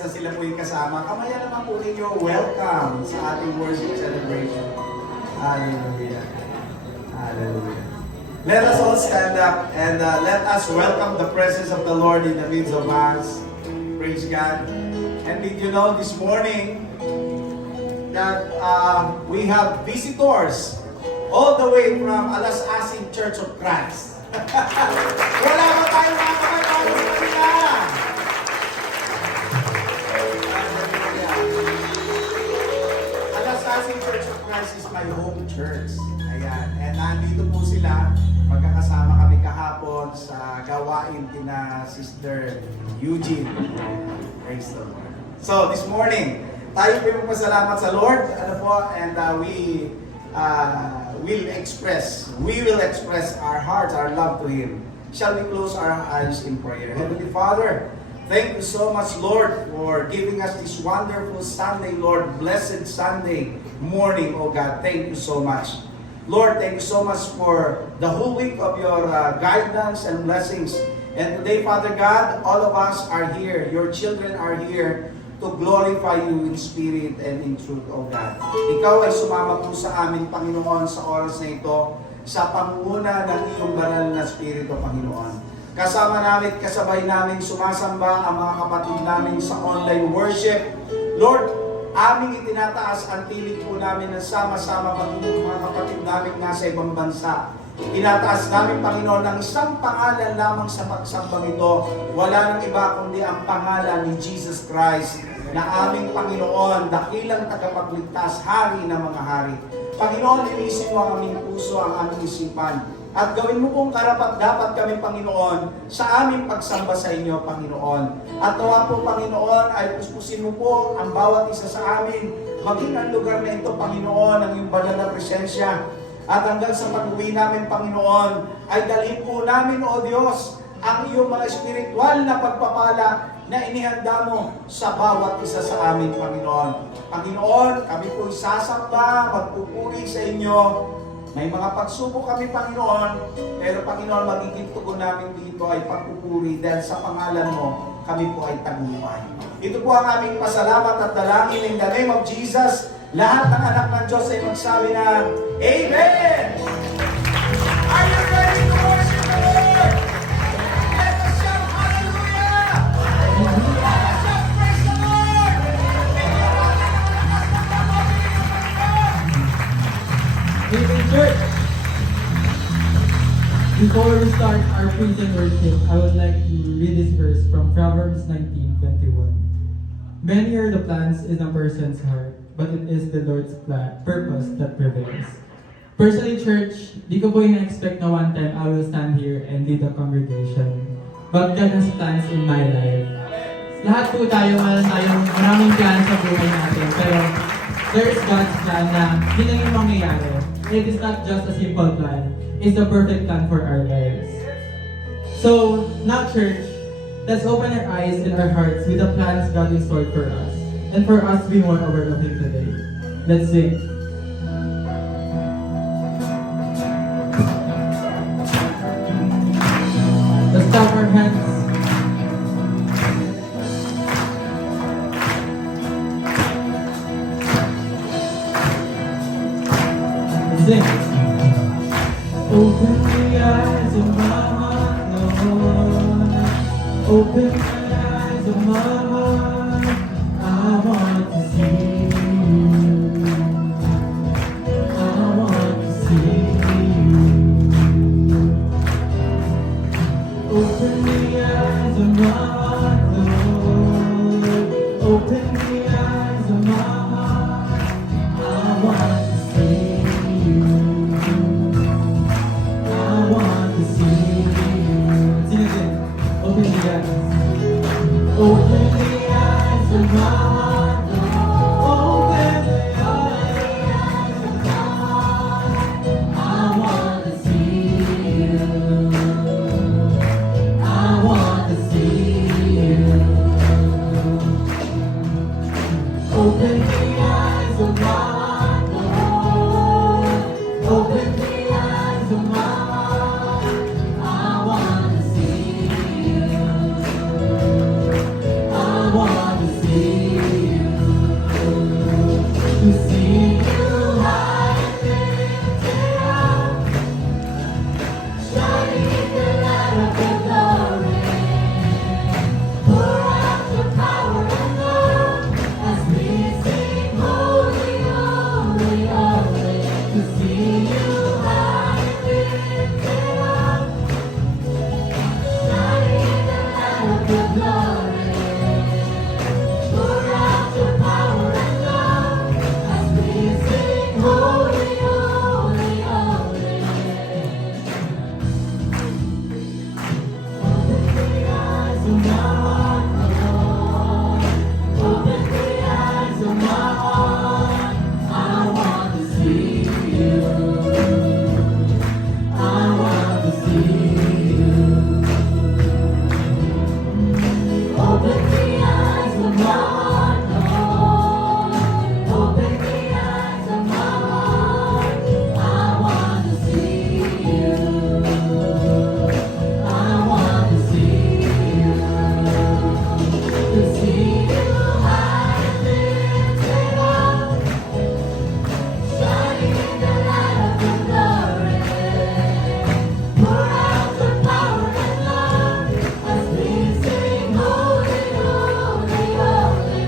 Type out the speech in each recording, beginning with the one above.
na sila po yung kasama. Kamaya naman po ninyo, welcome sa ating worship celebration. Hallelujah. Hallelujah. Let us all stand up and let us welcome the presence of the Lord in the midst of us. Praise God. And did you know this morning that we have visitors all the way from Alas-Asin Church of Christ. Wala ba tayo mga kamay para sa kanila? Alas-Asin Church of Christ is my home church. Ayan. And nandito po sila. Magkakasama kami kahapon sa gawain kina Sister Eugene. Praise the Lord. So, this morning, tayo po magpasalamat sa Lord. Ano po, and we will express our hearts, our love to Him. Shall we close our eyes in prayer? Heavenly Father, thank you so much, Lord, for giving us this wonderful Sunday, Lord, blessed Sunday morning, oh God. Thank you so much. Lord, thank you so much for the whole week of your guidance and blessings. And today, Father God, all of us are here. Your children are here to glorify you in spirit and in truth, O God. Ikaw ay sumama po sa amin, Panginoon, sa oras na ito, sa panguna ng iyong banal na spirito, Panginoon. Kasama namin, kasabay namin sumasamba ang mga kapatid namin sa online worship. Lord, aming itinataas ang tinig po namin ng sama-sama pagtulong mga kapatid namin nasa ibang bansa. Tinataas namin, Panginoon, ng isang pangalan lamang sa pagsambang ito. Wala nang iba kundi ang pangalan ni Jesus Christ na aming Panginoon, dakilang tagapagligtas, hari ng mga hari. Panginoon, linisin mo ang aming puso, ang aming isipan. At gawin mo pong karapat-dapat kami, Panginoon, sa aming pagsamba sa inyo, Panginoon. At nawa po, Panginoon, ay puspusin mo po ang bawat isa sa amin. Maging ang lugar na ito, Panginoon, ang iyong banal na presensya. At hanggang sa pag-uwi namin, Panginoon, ay dalhin po namin, O Diyos, ang iyong mga espiritual na pagpapala na inihanda mo sa bawat isa sa amin, Panginoon. Panginoon, kami po'y sasamba, magpupuri sa inyo. May mga pagsubok kami, Panginoon, pero Panginoon, magiging tugon namin dito ay pagpupuri dahil sa pangalan mo, kami po ay tagumpay. Ito po ang aming pasalamat at dalangin in the name of Jesus. Lahat ng anak ng Diyos ay magsabi ng Amen! Are you ready to worship the Lord? Let us shout hallelujah! Let us shout praise the Lord! Amen, church. Before we start our praise and worship, I would like to read this verse from Proverbs 19:21. Many are the plans in a person's heart, but it is the Lord's purpose that prevails. Personally, church, di ko po ina-expect na one time I will stand here and lead a congregation. But God has plans in my life. Lahat po tayo, maraming plans sa buhay natin, pero there is God's plan na hindi lang yung mangyayari. It is not just a simple plan. It's the perfect plan for our lives. So, now church, let's open our eyes and our hearts with the plans God in store for us. And for us to be more aware of Him today. Let's sing. Let's clap our hands. Sing. Open the eyes of my heart, Lord. Open the eyes of my heart. I want to see you. I want to see you. Open the eyes of my heart, Lord. Open the eyes of my heart. I want to see you. I want to see you. Sing it again. Open the eyes. Open the eyes of my heart. Open the eyes of my heart. I want to see you. I want to see you. want to see you, to see you high and lifted up, shining the light of your glory. Pour out your power and love as we sing holy, holy, holy. To see you high and lifted up, shining the light of your glory. Pour out your power and love as we sing holy, holy, holy. Open the eyes of my heart, Lord. Open the eyes of my heart. I want to see you. I want to see you. Open the eyes of my heart, Lord. Open the eyes of my heart. I want to see you. I want to see you. To see you high and lifted up, shining in the light of your glory. Pour out your power and love as we sing holy, holy, holy.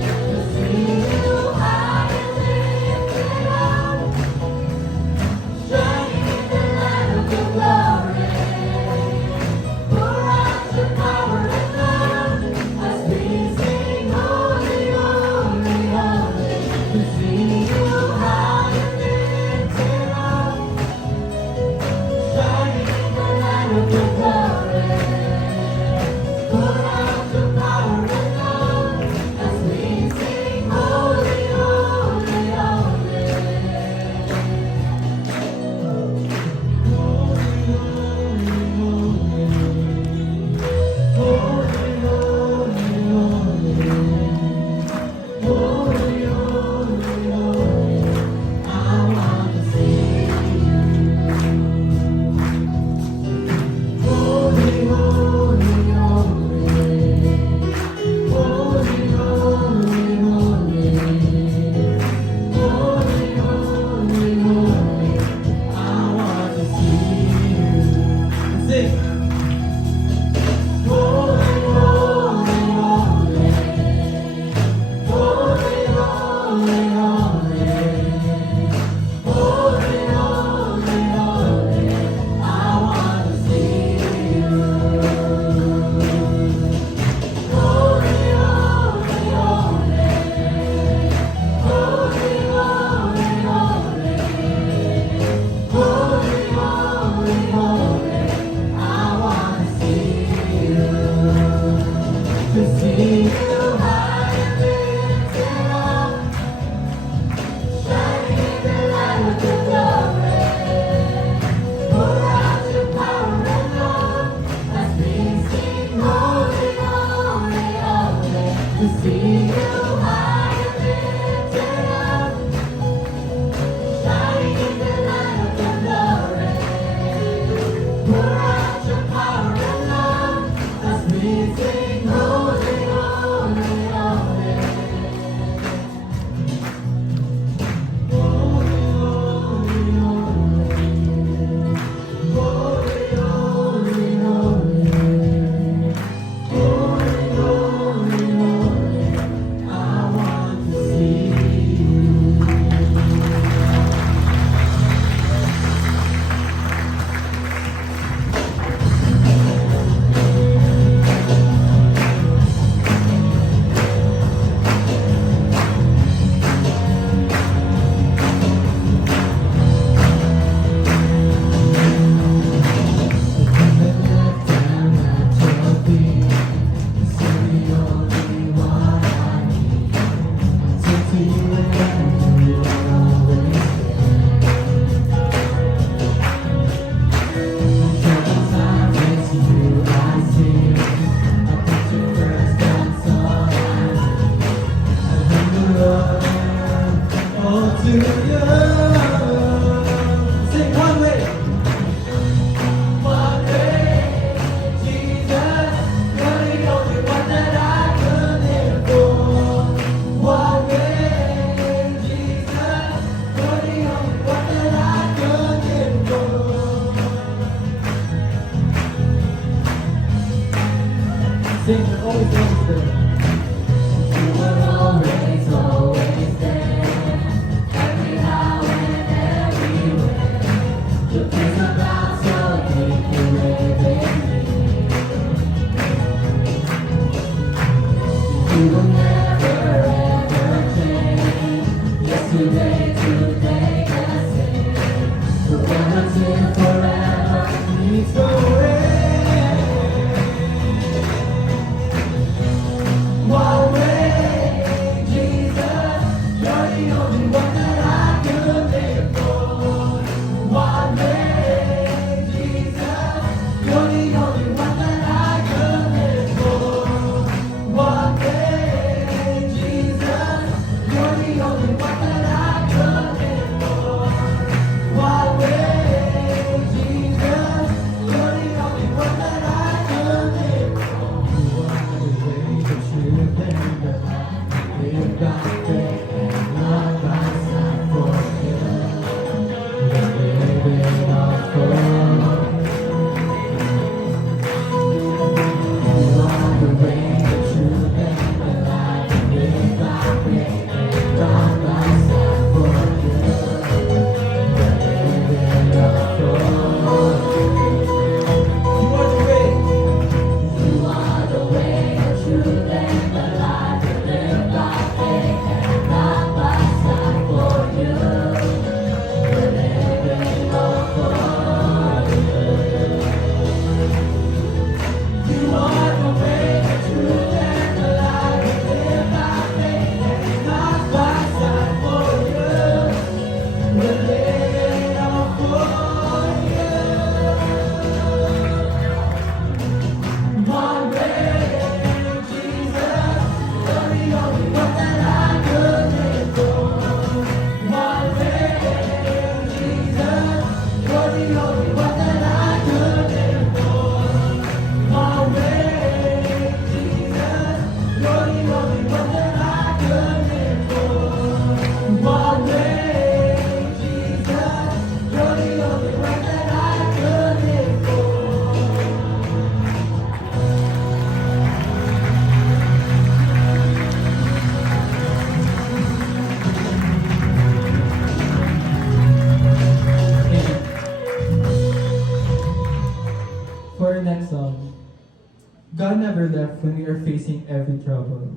never left when we are facing every trouble.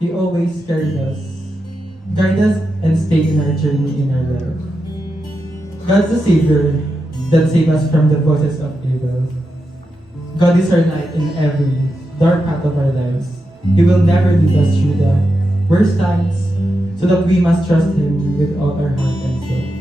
He always carried us, guide us, and stay in our journey in our life. God's the Savior that saves us from the voices of evil. God is our light in every dark path of our lives. He will never lead us through the worst times, so that we must trust Him with all our heart and soul.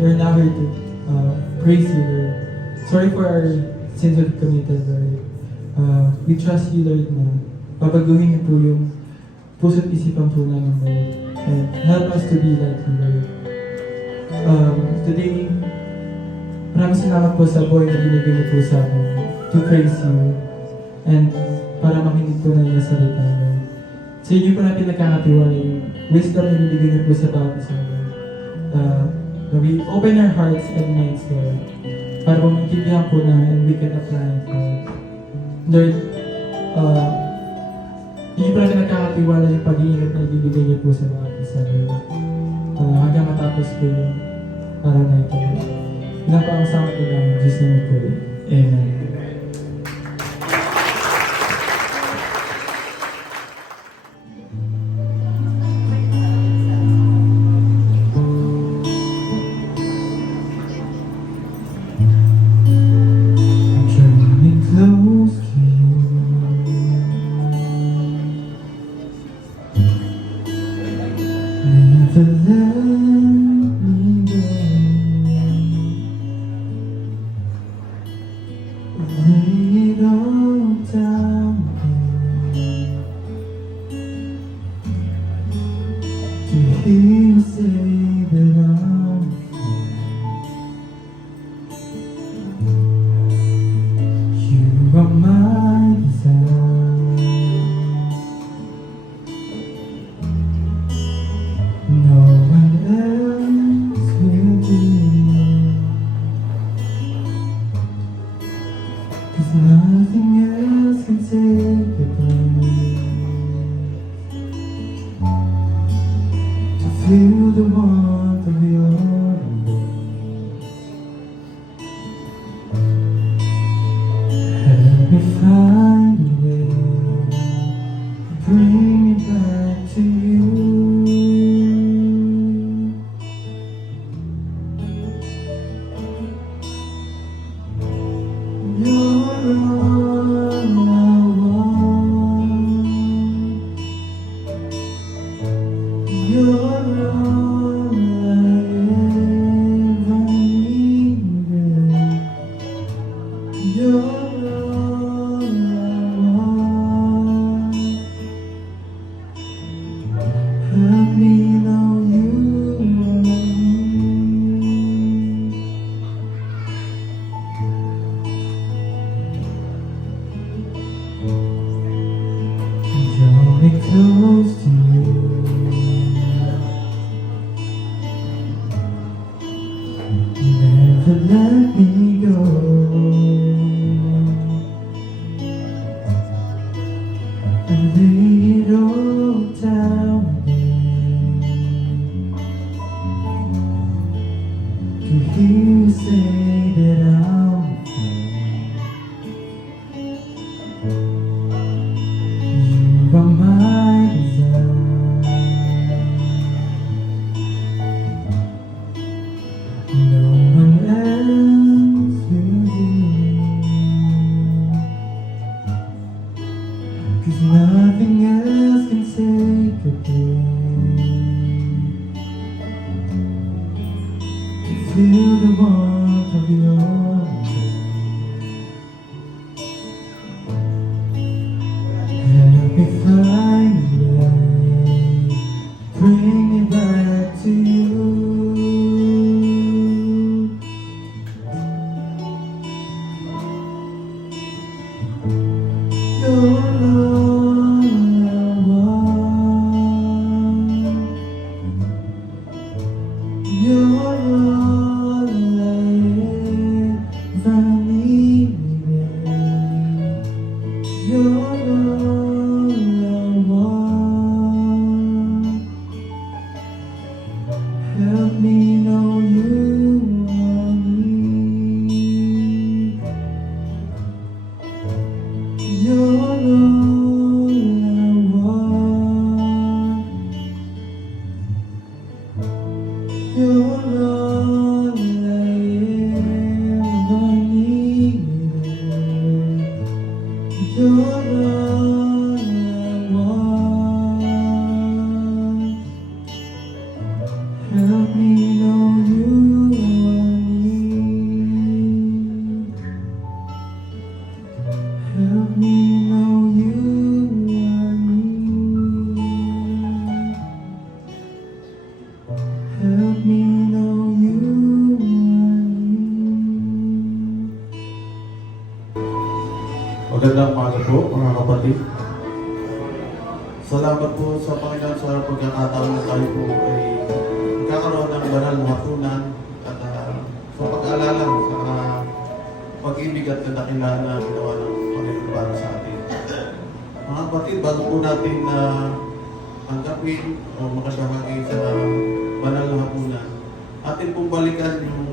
we're now here to praise you, Lord. Sorry for our sins we've committed, Lord. We trust you, Lord, na babaguhin niyo po yung puso't isipan po namin, Lord. And help us to be like you, Lord. Today, maraming salamat po sa buhay na binigay niyo po sa amin to praise you and para makinig po na yung salita, Lord. Sa inyo po natin nagkakatiwala yung wisdom na binigay niyo po sa bawat isa, Lord. We open our hearts and minds, Lord, para maintindihan po na and we can apply it, Lord. Lord, hindi po natin nagkakatiwala yung pag-iingat na ibibigay niyo po sa bawat isa, Lord. Hanggang matapos po yung araw na ito, Lord. Ilang pa ang sama ko lang, Diyos namin po, Lord. Amen. Drawing close to you, never let me go. Lay it all down to hear you say that I'm you are my desire. No one else will do. 'Cause nothing else can take your place. To feel the warmth of your embrace. Help me find a way to bring me back to you. You're all I want. You're all I ever needed. You're all I want. Help me know you are me. Draw me close to you. Never let me go. And lay it all down to hear you say that I'm you are my desire. No one else will do. 'Cause nothing else can take your place. To feel the warmth of your embrace. Help me find a way, bring me back to you. You're all I want. You're all I ever needed. You're all I want. Help me know you are me. You're all I want. You're all I ever needed. You're all I want. Help me know you kapatid. Salamat po sa Panginoon sa pagkakataon na tayo po ay magkakaroon ng banal na hapunan at sa pag-aalala sa pag-ibig at kadakilaan na ginawa ng Panginoon para sa atin. Mga kapatid, bago po natin tanggapin o makasahagi sa banal na hapunan, atin pong balikan yung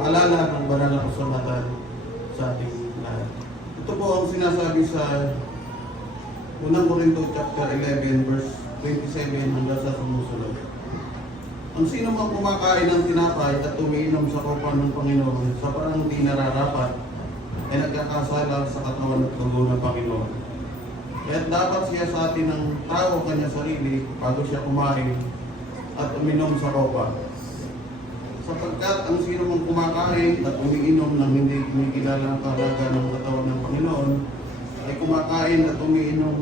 paalala ng banal na kasulatan sa ating lahat. Ito po ang sinasabi sa Unang Korinto chapter 11 verse 27 hanggang sa sumusunod. Ang sino mang kumakain ng tinapay at umiinom sa kopa ng Panginoon sa parang di nararapat ay nagkakasala sa katawan at dugo ng Panginoon. Kaya dapat siya sa atin ng tao kanya sarili bago siya kumain at uminom sa kopa. Sapagkat ang sino mang kumakain at umiinom ng hindi kumikilala ang kahalaga ng katawan ng Panginoon ay kumakain at umiinom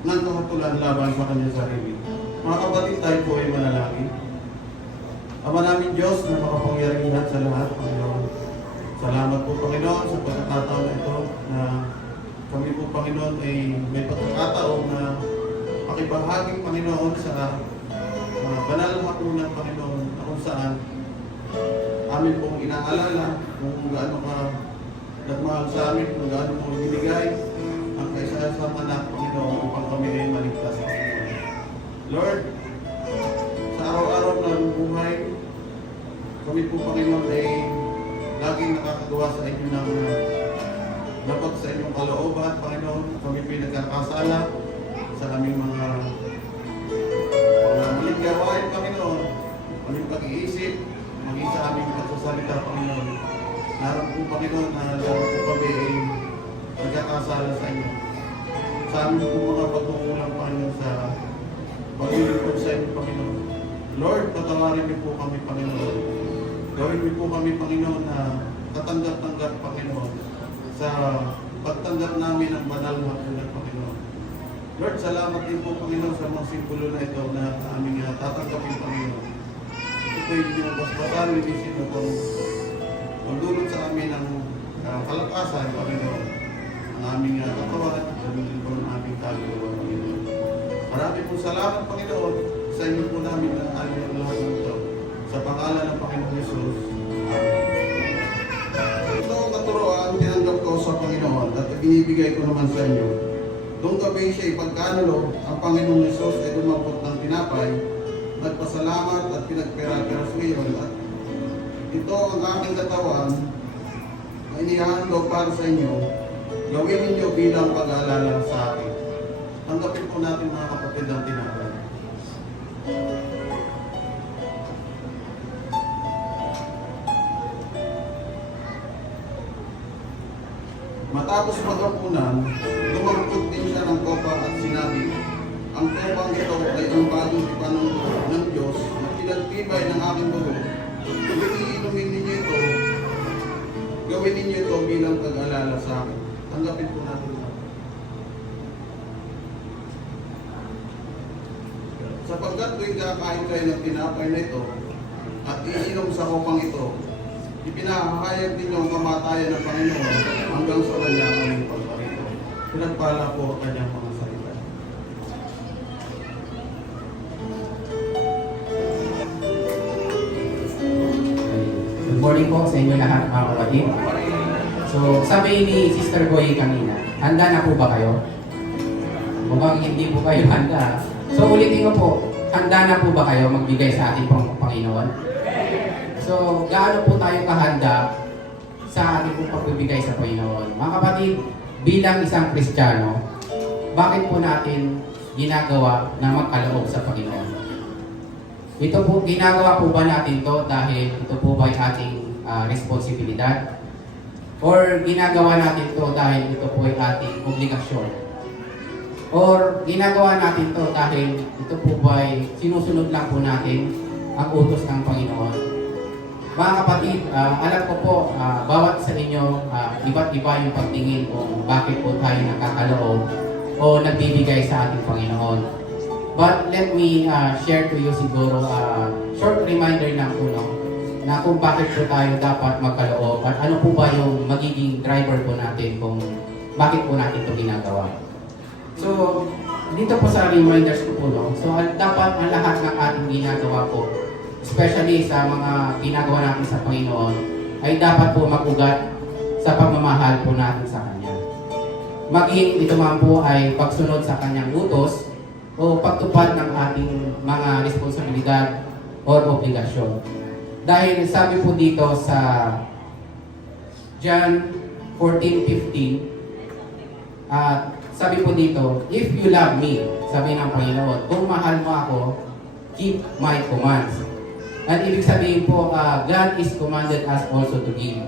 ng kahatulan laban sa kanyang sarili. Mga kapatid, tayo po ay manalangin. Ama namin Diyos na makapangyarihan sa lahat, Panginoon. Salamat po, Panginoon, sa pagkakataon na ito na kami po, Panginoon, ay may pagkakataon na makibahagi, Panginoon, sa banal na hapunan, Panginoon, na kung saan amin pong inaalala kung gaano ka nagmahal sa amin, kung gaano mo ibinigay ang kaisa-isang anak, Panginoon, upang kami ay maligtas, Panginoon. Lord, sa araw-araw na buhay, kami po, Panginoon, ay laging nakakagawa sa inyo ng dapat sa inyong kalooban, Panginoon. Kami po ay nagkakasala sa aming mga maling gawain, Panginoon, aming pag-iisip, maging sa aming pagsasalita, Panginoon. Naroon po, Panginoon, na lahat po kami ay nagkakasala sa inyo. Sa amin po mga pagkukulang, Panginoon, sa paglilingkod sa inyo, Panginoon. Lord, patawarin niyo po kami, Panginoon. Gawin niyo po kami, Panginoon, na katanggap-tanggap, Panginoon, sa pagtanggap namin ng banal na hapunan, Panginoon. Lord, salamat din po, Panginoon, sa mga simbolo na ito na aming tatanggapin, Panginoon. Ito po yung basbasan, lilisin mo pong magdulot sa amin ng kalakasan, Panginoon, ang aming katawan, gamitin po ng aming kaluluwa, Panginoon. Marami po salamat, Panginoon, sa inyo po namin ang aming lahat ng ito. Sa pangalan ng Panginoon Jesus. Amen. Ito ang katuroan, tinanggap ko sa Panginoon at binibigay ko naman sa inyo. Doon gabi siya ipagkanulo, ang Panginoong Jesus ay dumapot ng tinapay, nagpasalamat at pinagpera-pera sa ngayon at ito ang aking katawan na inihahandog para sa inyo. Gawin ninyo bilang pag-aalala sa akin. Tanggapin po natin mga kapatid ang tinapay. Matapos maghapunan, lumangkot din siya ng kopa at sinabi, ang kopang ito ay ang bagong tipan ng Diyos na pinagtibay ng aking dugo. Kung iinumin ninyo ito, gawin ninyo ito bilang pag-alala sa akin. Tanggapin po natin ito. Sapagkat tuwing kakain kayo ng tinapay na ito at iinom sa kopang ito, ipinahayag ninyo ang kamatayan ng Panginoon hanggang sa kanyang aming pagparito. Pinagpala po ang kanyang mga salita. Good morning po sa inyo lahat, mga kapatid. So, sabi ni Sister Goy kanina, handa na po ba kayo? Mukhang hindi po kayo handa. So, ulitin ko po, handa na po ba kayo magbigay sa ating Panginoon? So, gaano po tayo kahanda sa ating pong pagbibigay sa Panginoon? Mga kapatid, bilang isang Kristiyano, bakit po natin ginagawa na magkaloob sa Panginoon? Ito po, ginagawa po ba natin to dahil ito po ba ay ating responsibilidad? Or ginagawa natin to dahil ito po ay ating obligasyon? Or ginagawa natin to dahil ito po ba ay sinusunod lang po natin ang utos ng Panginoon? Mga kapatid, alam ko po, bawat sa inyo, iba't iba yung pagtingin kung bakit po tayo nakakaloob o nagbibigay sa ating Panginoon. But let me share to you siguro short reminder lang po, no, na kung bakit po tayo dapat magkaloob at ano po ba yung magiging driver po natin kung bakit po natin ito ginagawa. So, dito po sa reminders ko po, no? So, dapat ang lahat ng ating ginagawa po, especially sa mga ginagawa natin sa Panginoon, ay dapat po mag-ugat sa pagmamahal po natin sa Kanya. Maging ito man po ay pagsunod sa Kanyang utos o pagtupad ng ating mga responsibilidad o obligasyon. Dahil sabi po dito sa John 14:15, sabi po dito, if you love me, sabi ng Panginoon, kung mahal mo ako, keep my commands. At ibig sabihin po, God is commanded us also to give.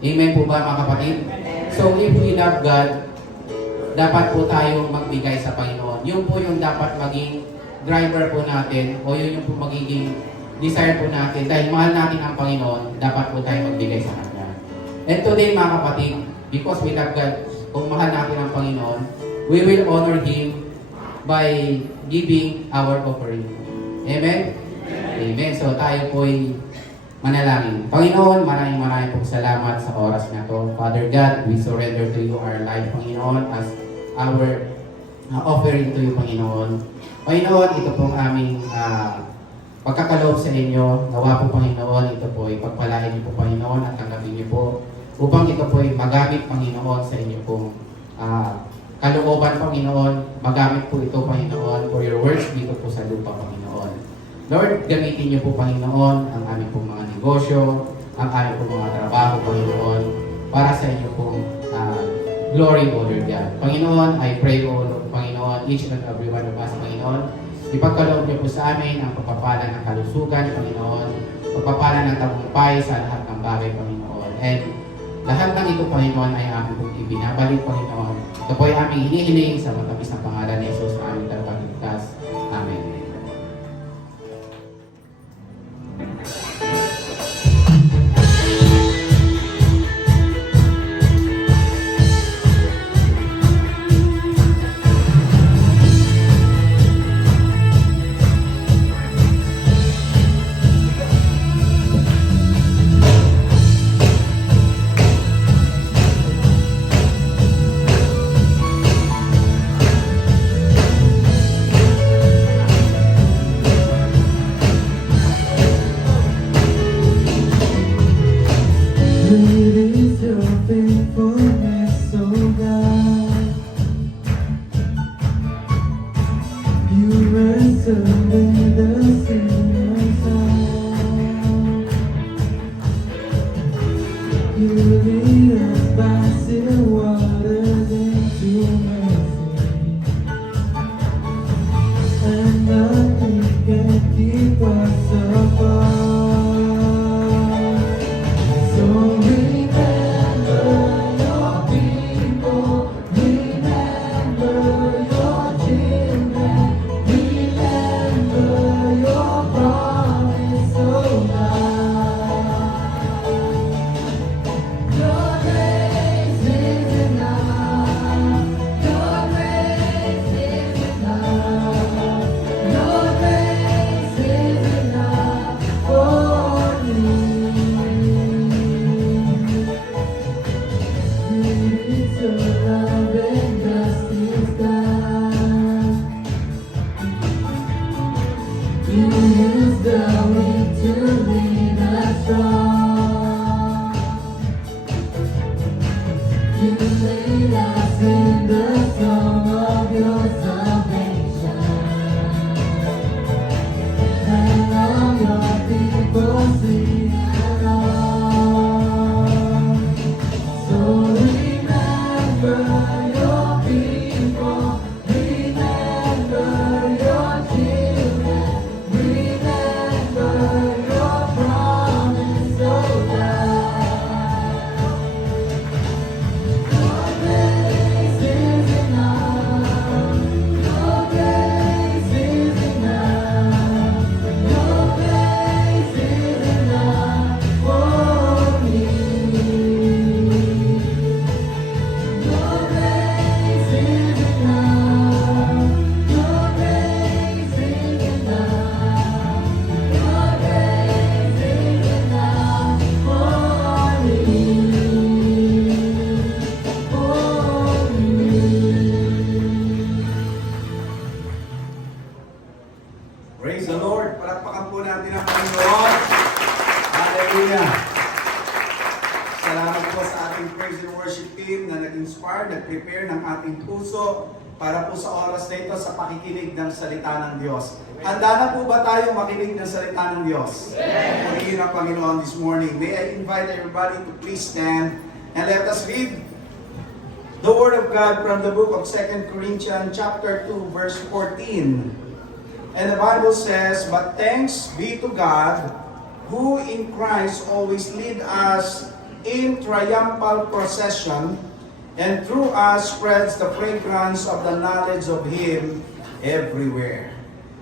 Amen po ba mga kapatid? So if we love God, dapat po tayong magbigay sa Panginoon. Yun po yung dapat maging driver po natin o yun yung po magiging desire po natin. Dahil mahal natin ang Panginoon, dapat po tayo magbigay sa Kanya. And today mga kapatid, because we love God, kung mahal natin ang Panginoon, we will honor Him by giving our offering. Amen? Amen. So tayo po'y manalangin. Panginoon, maraming pong salamat sa oras na to. Father God, we surrender to you our life, Panginoon, as our offering to you, Panginoon. Panginoon, ito pong aming pagkakaloob sa inyo. Nawa po, Panginoon, ito po ipagpalain niyo po, Panginoon, at tanggapin niyo po upang ito po magamit, Panginoon, sa inyo pong kalooban, Panginoon. Magamit po ito, Panginoon, for your works dito po sa lupa, Panginoon. Lord, gamitin niyo po, Panginoon, ang aming pong mga negosyo, ang aming pong mga trabaho, Panginoon, para sa inyo pong glory, O Lord God. Panginoon, I pray, O Lord, Panginoon, each and every one of us, Panginoon, ipagkaloob niyo po sa amin ang pagpapala ng kalusugan, Panginoon, pagpapala ng tagumpay sa lahat ng bagay, Panginoon. And lahat ng ito, Panginoon, ay aming pong ibinabalik, Panginoon. Ito po ay aming hinihiling sa matamis na pangalan ni Jesus, aming tagapagligtas. Amen. Lord. Hallelujah. Salamat po sa ating praise and worship team na nag-inspire, nag-prepare ng ating puso para po sa oras na ito sa pakikinig ng salita ng Diyos. Handa na po ba tayo makinig ng salita ng Diyos? Purihin ang Panginoon this morning. May I invite everybody to please stand and let us read the Word of God from the book of 2 Corinthians chapter 2 verse 14. And the Bible says, "But thanks be to God, who in Christ always lead us in triumphal procession, and through us spreads the fragrance of the knowledge of Him everywhere."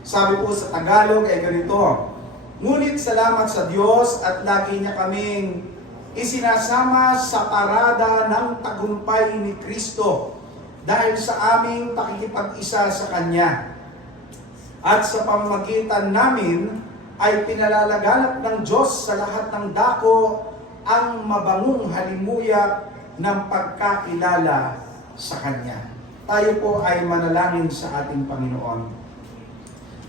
Sabi po sa Tagalog ay ganito, "Ngunit salamat sa Diyos at lagi niya kaming isinasama sa parada ng tagumpay ni Kristo dahil sa aming pakikipag-isa sa Kanya. At sa pamamagitan namin ay pinalalaganap ng Diyos sa lahat ng dako ang mabangong halimuyak ng pagkakilala sa Kanya." Tayo po ay manalangin sa ating Panginoon.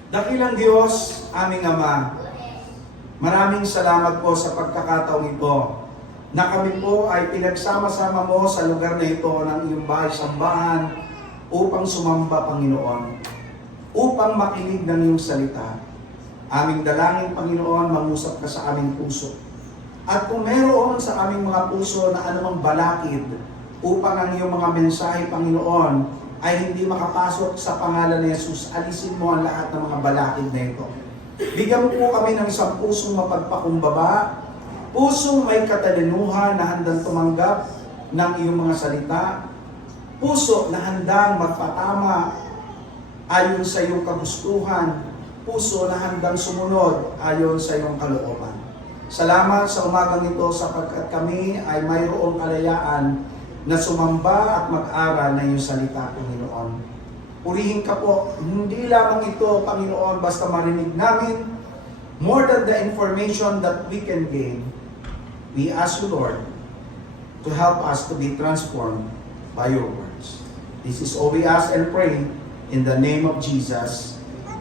Dakilang Diyos, aming Ama, maraming salamat po sa pagkakataong ito na kami po ay pinagsama-sama mo sa lugar na ito ng iyong bahay-sambahan upang sumamba, Panginoon, upang makinig ng iyong salita. Aming dalangin, Panginoon, mangusap ka sa aming puso. At kung meron sa aming mga puso na anumang balakid upang ang iyong mga mensahe, Panginoon, ay hindi makapasok sa pangalan ni Jesus, alisin mo ang lahat ng mga balakid na ito. Bigyan mo po kami ng isang pusong mapagpakumbaba, pusong may katalinuhan na handang tumanggap ng iyong mga salita, puso na handang magpatama ayon sa iyong kagustuhan, puso na handang sumunod ayon sa iyong kalooban. Salamat sa umagang ito sapagkat kami ay mayroong kalayaan na sumamba at mag-aral na iyong salita, Panginoon. Purihin ka po, hindi lamang ito, Panginoon, basta marinig namin, more than the information that we can gain. We ask you, Lord, to help us to be transformed by your words. This is all we ask and pray in the name of Jesus.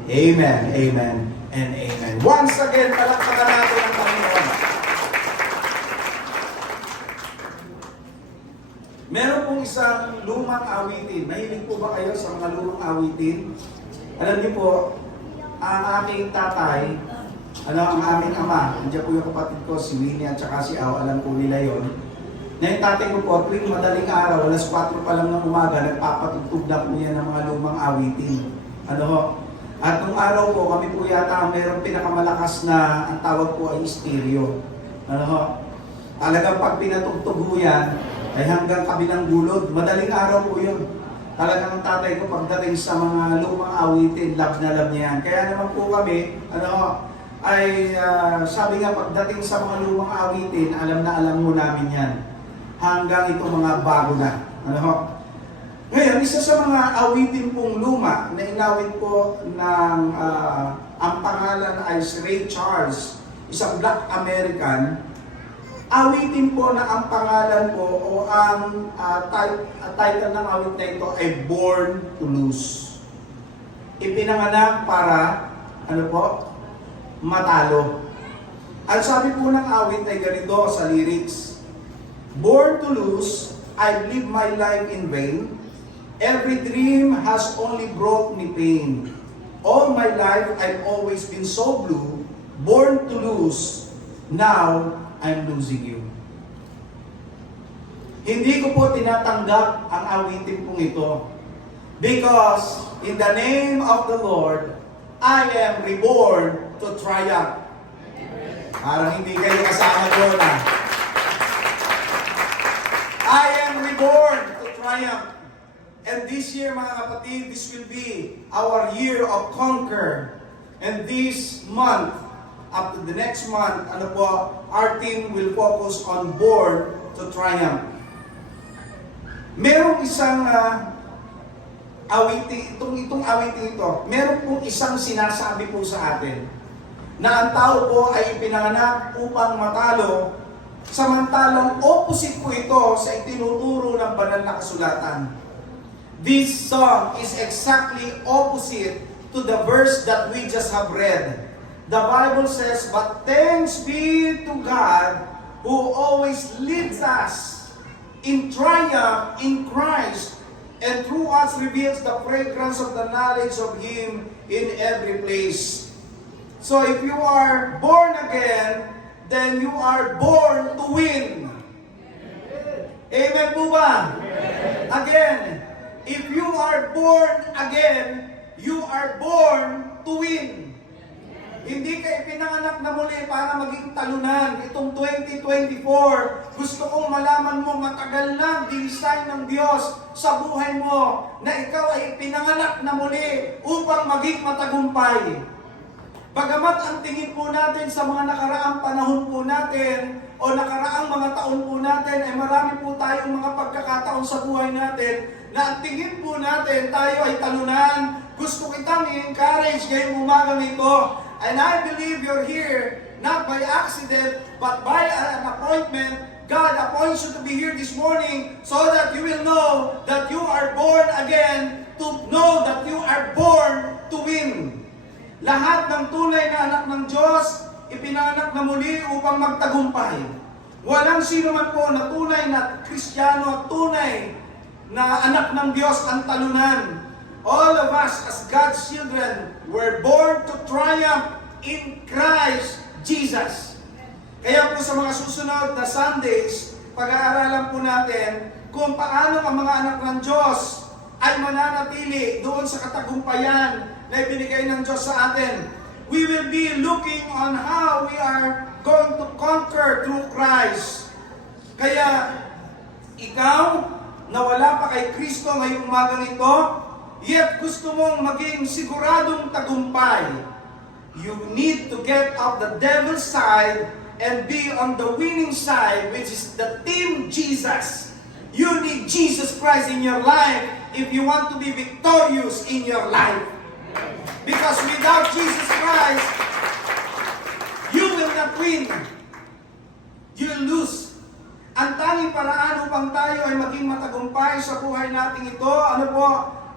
Amen, amen, and amen. Once again, palakpakan natin ang Panginoon. Meron pong isang lumang awitin. Mahilig po ba kayo sa mga lumang awitin? Alam niyo po, ang aking tatay, ang aming ama, nandiyan po yung kapatid ko, si Winnie at saka si Au, alam po nila yon. Na yung tatay ko po, tuwing madaling araw, alas 4 pa lang ng umaga, nagpapatugtog na po yan ng mga lumang awitin. At nung araw po, kami po yata ang mayroong pinakamalakas na, ang tawag po ay stereo. Talagang pag pinatugtog ho yan, ay hanggang kabilang gulod. Madaling araw po yun. Talagang ang tatay ko pagdating sa mga lumang awitin, love na love niya yan. Kaya naman po kami, sabi nga pagdating sa mga lumang awitin, alam na alam mo namin yan. Hanggang itong mga bago na. Ngayon, isa sa mga awitin pong luma na inawit po ng ang pangalan ay si Ray Charles, isang Black American. Awitin po na ang pangalan po o ang title ng awit na ito ay Born to Lose. Ipinanganak para, matalo. Ang sabi po ng awit ay ganito sa lyrics, "Born to lose, I live my life in vain. Every dream has only brought me pain. All my life I've always been so blue. Born to lose, now I'm losing you." Hindi ko po tinatanggap ang awitin pong ito. Because in the name of the Lord, I am reborn to triumph. Parang hindi kayo kasama doon I am reborn to triumph. And this year, mga kapatid, this will be our year of conquer. And this month, up to the next month, our team will focus on Born to Triumph. Merong isang awitin, itong awitin ito, meron pong isang sinasabi po sa atin na ang tao po ay ipinanganak upang matalo, samantalang opposite po ito sa itinuturo ng banal na kasulatan. This song is exactly opposite to the verse that we just have read. the Bible says, "But thanks be to God who always leads us in triumph in Christ, and through us reveals the fragrance of the knowledge of Him in every place." So if you are born again, then you are born to win. Amen po ba? Again, if you are born again, you are born to win. Hindi ka ipinanganak na muli para maging talunan. Itong 2024, gusto kong malaman mo matagal na design ng Diyos sa buhay mo na ikaw ay ipinanganak na muli upang maging matagumpay. Bagamat ang tingin po natin sa mga nakaraang panahon po natin o nakaraang mga taon po natin ay marami po tayong mga pagkakataon sa buhay natin na ang tingin po natin tayo ay talunan. Gusto kitang i-encourage ngayong umagang ito. And I believe you're here not by accident but by an appointment. God appoints you to be here this morning so that you will know that you are born again, to know that you are born to win. Lahat ng tunay na anak ng Diyos, ipinanganak na muli upang magtagumpay. Walang sino man po na tunay na Kristiyano at tunay na anak ng Diyos ang talunan. All of us as God's children were born to triumph in Christ Jesus. Kaya po sa mga susunod na Sundays, pag-aaralan po natin kung paano ang mga anak ng Diyos ay mananatili doon sa katagumpayan na ibinigay ng Diyos sa atin. We will be looking on how we are going to conquer through Christ. Kaya, ikaw, na wala pa kay Kristo ngayong umagang ito, yet gusto mong maging siguradong tagumpay, you need to get off the devil's side and be on the winning side, which is the Team Jesus. You need Jesus Christ in your life if you want to be victorious in your life. Because without Jesus Christ, you will not win. You will lose. Ang tanging paraan upang tayo ay maging matagumpay sa buhay natin ito, ano po,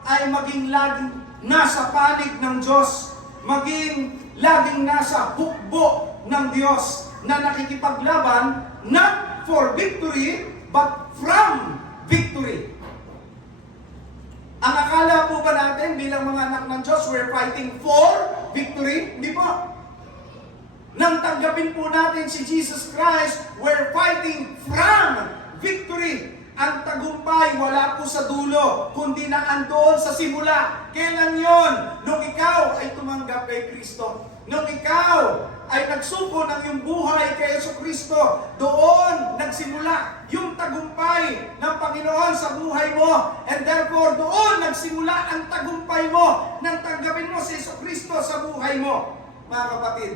ay maging laging nasa panig ng Diyos, maging laging nasa hukbo ng Diyos na nakikipaglaban not for victory, but from victory. Ang akala po ba natin bilang mga anak ng Diyos, we're fighting for victory? Hindi po. Nang tanggapin po natin si Jesus Christ, we're fighting from victory. Ang tagumpay wala po sa dulo, kundi na andoon sa simula. Kailan yon? Nung ikaw ay tumanggap kay Kristo. Nung ikaw ay nagsuko ng iyong buhay kay Jesucristo, doon nagsimula yung tagumpay ng Panginoon sa buhay mo. And therefore, doon nagsimula ang tagumpay mo nang tanggapin mo si Jesucristo sa buhay mo. Mga kapatid,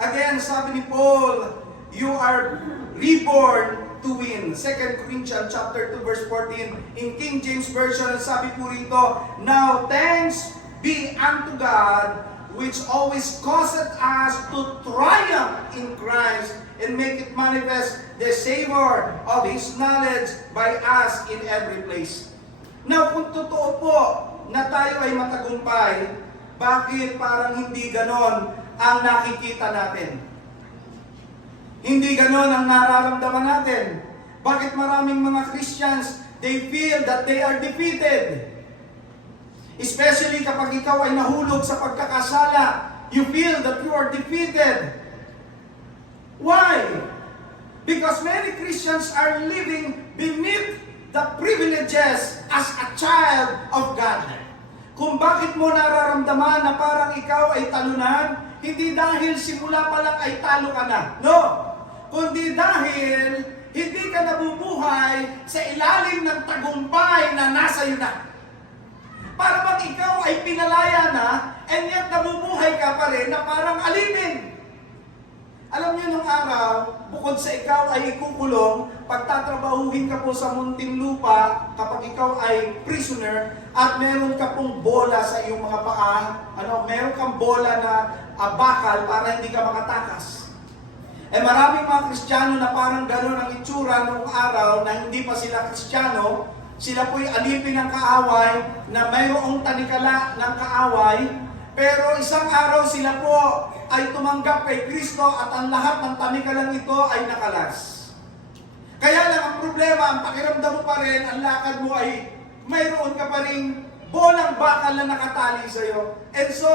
again, sabi ni Paul, you are reborn to win. 2 Corinthians chapter 2 verse 14 in King James Version, sabi po rito, "Now thanks be unto God which always causeth us to triumph in Christ and make it manifest the savor of His knowledge by us in every place." Now, kung totoo po na tayo ay matagumpay, bakit parang hindi ganon ang nakikita natin? Hindi ganon ang nararamdaman natin. Bakit maraming mga Christians, they feel that they are defeated? Especially kapag ikaw ay nahulog sa pagkakasala, you feel that you are defeated. Why? Because many Christians are living beneath the privileges as a child of God. Kung bakit mo nararamdaman na parang ikaw ay talunan, hindi dahil simula pa lang ay talo ka na. No! Kundi dahil hindi ka nabubuhay sa ilalim ng tagumpay na nasa iyo na. Para bang ikaw ay pinalaya na, and yet nabubuhay ka pa rin na parang alipin. Alam niyo nung araw, bukod sa ikaw ay ikukulong, pagtatrabahuhin ka po sa munting lupa, kapag ikaw ay prisoner, at meron ka pong bola sa iyong mga paa, meron kang bola na bakal para hindi ka makatakas. Maraming mga Kristiyano na parang gano'n ang itsura nung araw na hindi pa sila Kristiyano, sila po'y alipin ng kaaway na mayroong tanikala ng kaaway, pero isang araw sila po ay tumanggap kay Kristo at ang lahat ng tamikalang ito ay nakalas. Kaya lang ang problema, ang pakiramdam mo pa rin, ang lakad mo ay mayroon ka pa rin bolang bakal na nakatali sa'yo. And so,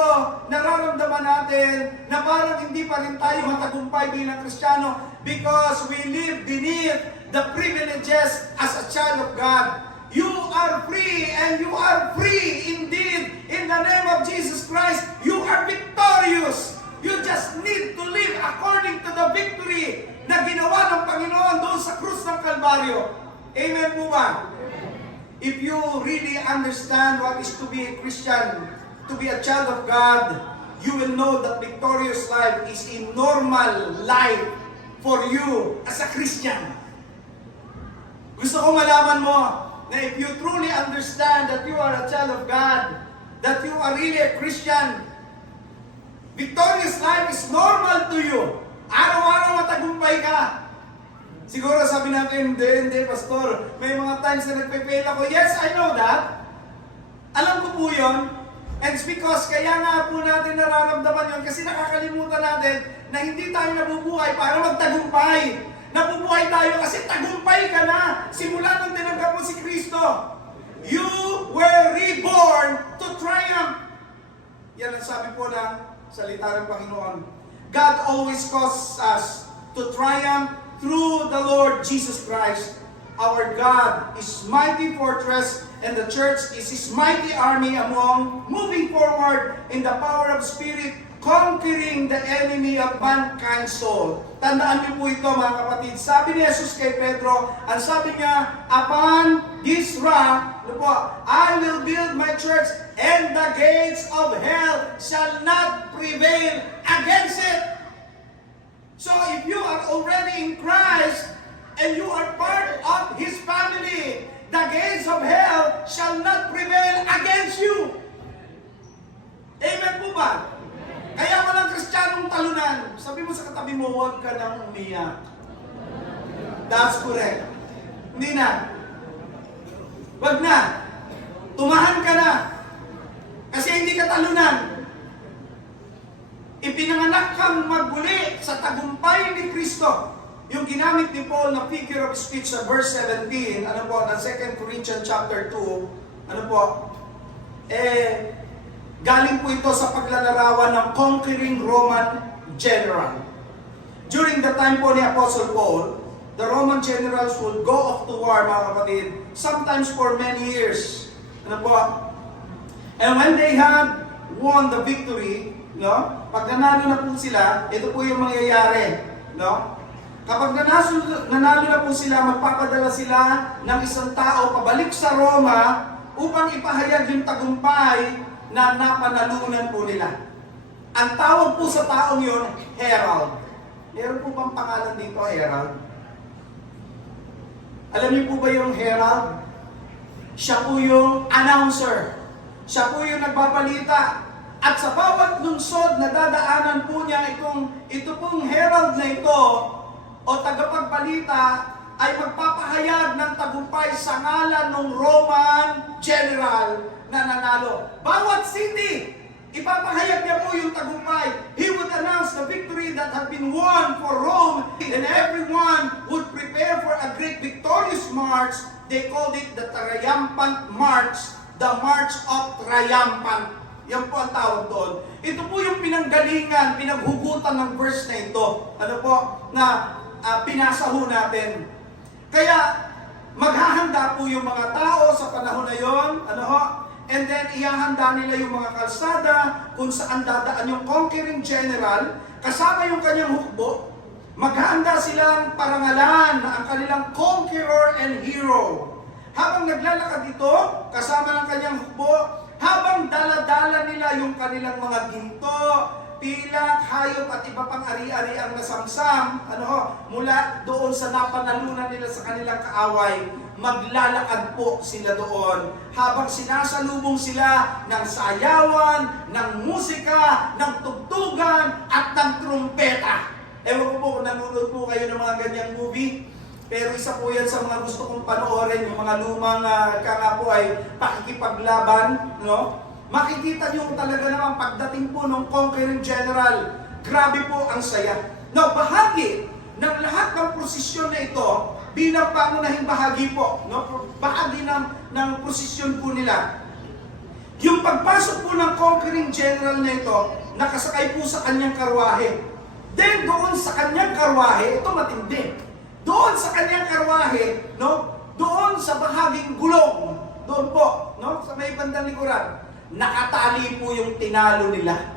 nararamdaman natin na parang hindi pa rin tayo matagumpay bilang Kristiyano because we live beneath the privileges as a child of God. You are free and you are free indeed. In the name of Jesus Christ, you are victorious. You just need to live according to the victory na ginawa ng Panginoon doon sa krus ng Kalbaryo. Amen po ba? If you really understand what is to be a Christian, to be a child of God, you will know that victorious life is a normal life for you as a Christian. Gusto ko malaman mo na if you truly understand that you are a child of God, that you are really a Christian, victorious life is normal to you. Araw-araw matagumpay ka. Siguro sabi natin, hindi, pastor. May mga times na nagpe-fail ako. Yes, I know that. Alam ko po yun. And it's because kaya nga po natin nararamdaman yun kasi nakakalimutan natin na hindi tayo nabubuhay para magtagumpay. Nabubuhay tayo kasi tagumpay ka na. Simula nung tinanggap mo si Kristo. You were reborn to triumph. Yan ang sabi po ng salita ng Panginoon. God always causes us to triumph through the Lord Jesus Christ. Our God is mighty fortress and the church is His mighty army among moving forward in the power of Spirit, conquering the enemy of mankind's soul. Tandaan niyo po ito mga kapatid. Sabi ni Jesus kay Pedro, ang sabi niya, upon this rock, I will build my church and the gates of hell shall not prevail against it. So if you are already in Christ and you are part of His family, the gates of hell shall not prevail against you. Amen po ba? Kaya walang Kristiyanong talunan. Sabi mo sa katabi mo, huwag ka nang umiyak. That's correct. Hindi na. Wag na. Tumahan ka na. Kasi hindi ka talunan. Ipinanganak kang magmuli sa tagumpay ni Kristo. Yung ginamit ni Paul na figure of speech sa verse 17, ano po, na 2 Corinthians chapter 2, ano po, galing po ito sa paglalarawan ng conquering Roman general. During the time po ni Apostle Paul, the Roman generals would go off to war, mga kapatid, sometimes for many years. Ano po? And when they had won the victory, no? Pag nanalo na po sila, ito po yung mangyayari, no? Kapag nanalo na po sila, magpapadala sila ng isang tao pabalik sa Roma upang ipahayag yung tagumpay na napanalunan po nila. Ang tawag po sa taong yun, herald. Meron po bang pangalan dito, herald? Alam niyo po ba yung herald? Siya po yung announcer. Siya po yung nagbabalita. At sa bawat lungsod na dadaanan po niya ito pong herald na ito o tagapagbalita ay magpapahayag ng tagumpay sa ngalan ng Roman general na nanalo. Bawat city, ipapahayag niya po yung tagumpay. He would announce the victory that had been won for Rome and everyone would prepare for a great victorious march. They called it the Triumphant March, the March of Triumphant. Yan po ang tawag doon. Ito po yung pinanggalingan, pinaghugutan ng verse na ito. Ano po? Na pinasa ho natin. Kaya maghahanda po yung mga tao sa panahon na yon, ano ho? And then ihahanda nila yung mga kalsada kung saan dadaan yung conquering general, kasama yung kanyang hukbo. Maghahanda silang parangalan na ang kanilang conqueror and hero. Habang naglalakad ito, kasama ng kanyang hukbo, habang dala-dala nila yung kanilang mga ginto, pilak, hayop at iba pang ari-ari ang nasamsam, mula doon sa napanalunan nila sa kanilang kaaway, maglalakad po sila doon habang sinasalubong sila ng sayawan, ng musika, ng tugtugan at ng trumpeta. Ewan ko po kung nanonood po kayo ng mga ganyang movie. Pero isa po yan sa mga gusto kong panoorin, yung mga lumang kanga po ay pakikipaglaban, no? Makikita nyo talaga naman pagdating po ng conquering general, Grabe po ang saya. Now, bahagi ng lahat ng prosesyon na ito, bilang pangunahing bahagi po, no? Bahagi ng prosesyon po nila. Yung pagpasok po ng conquering general na ito, nakasakay po sa kanyang karwahe. Then, doon sa kanyang karwahe, ito matindi. Doon sa kanyang karwahe, no? Doon sa bahaging gulong, doon po, no? Sa may bandang likuran, nakatali po yung tinalo nila.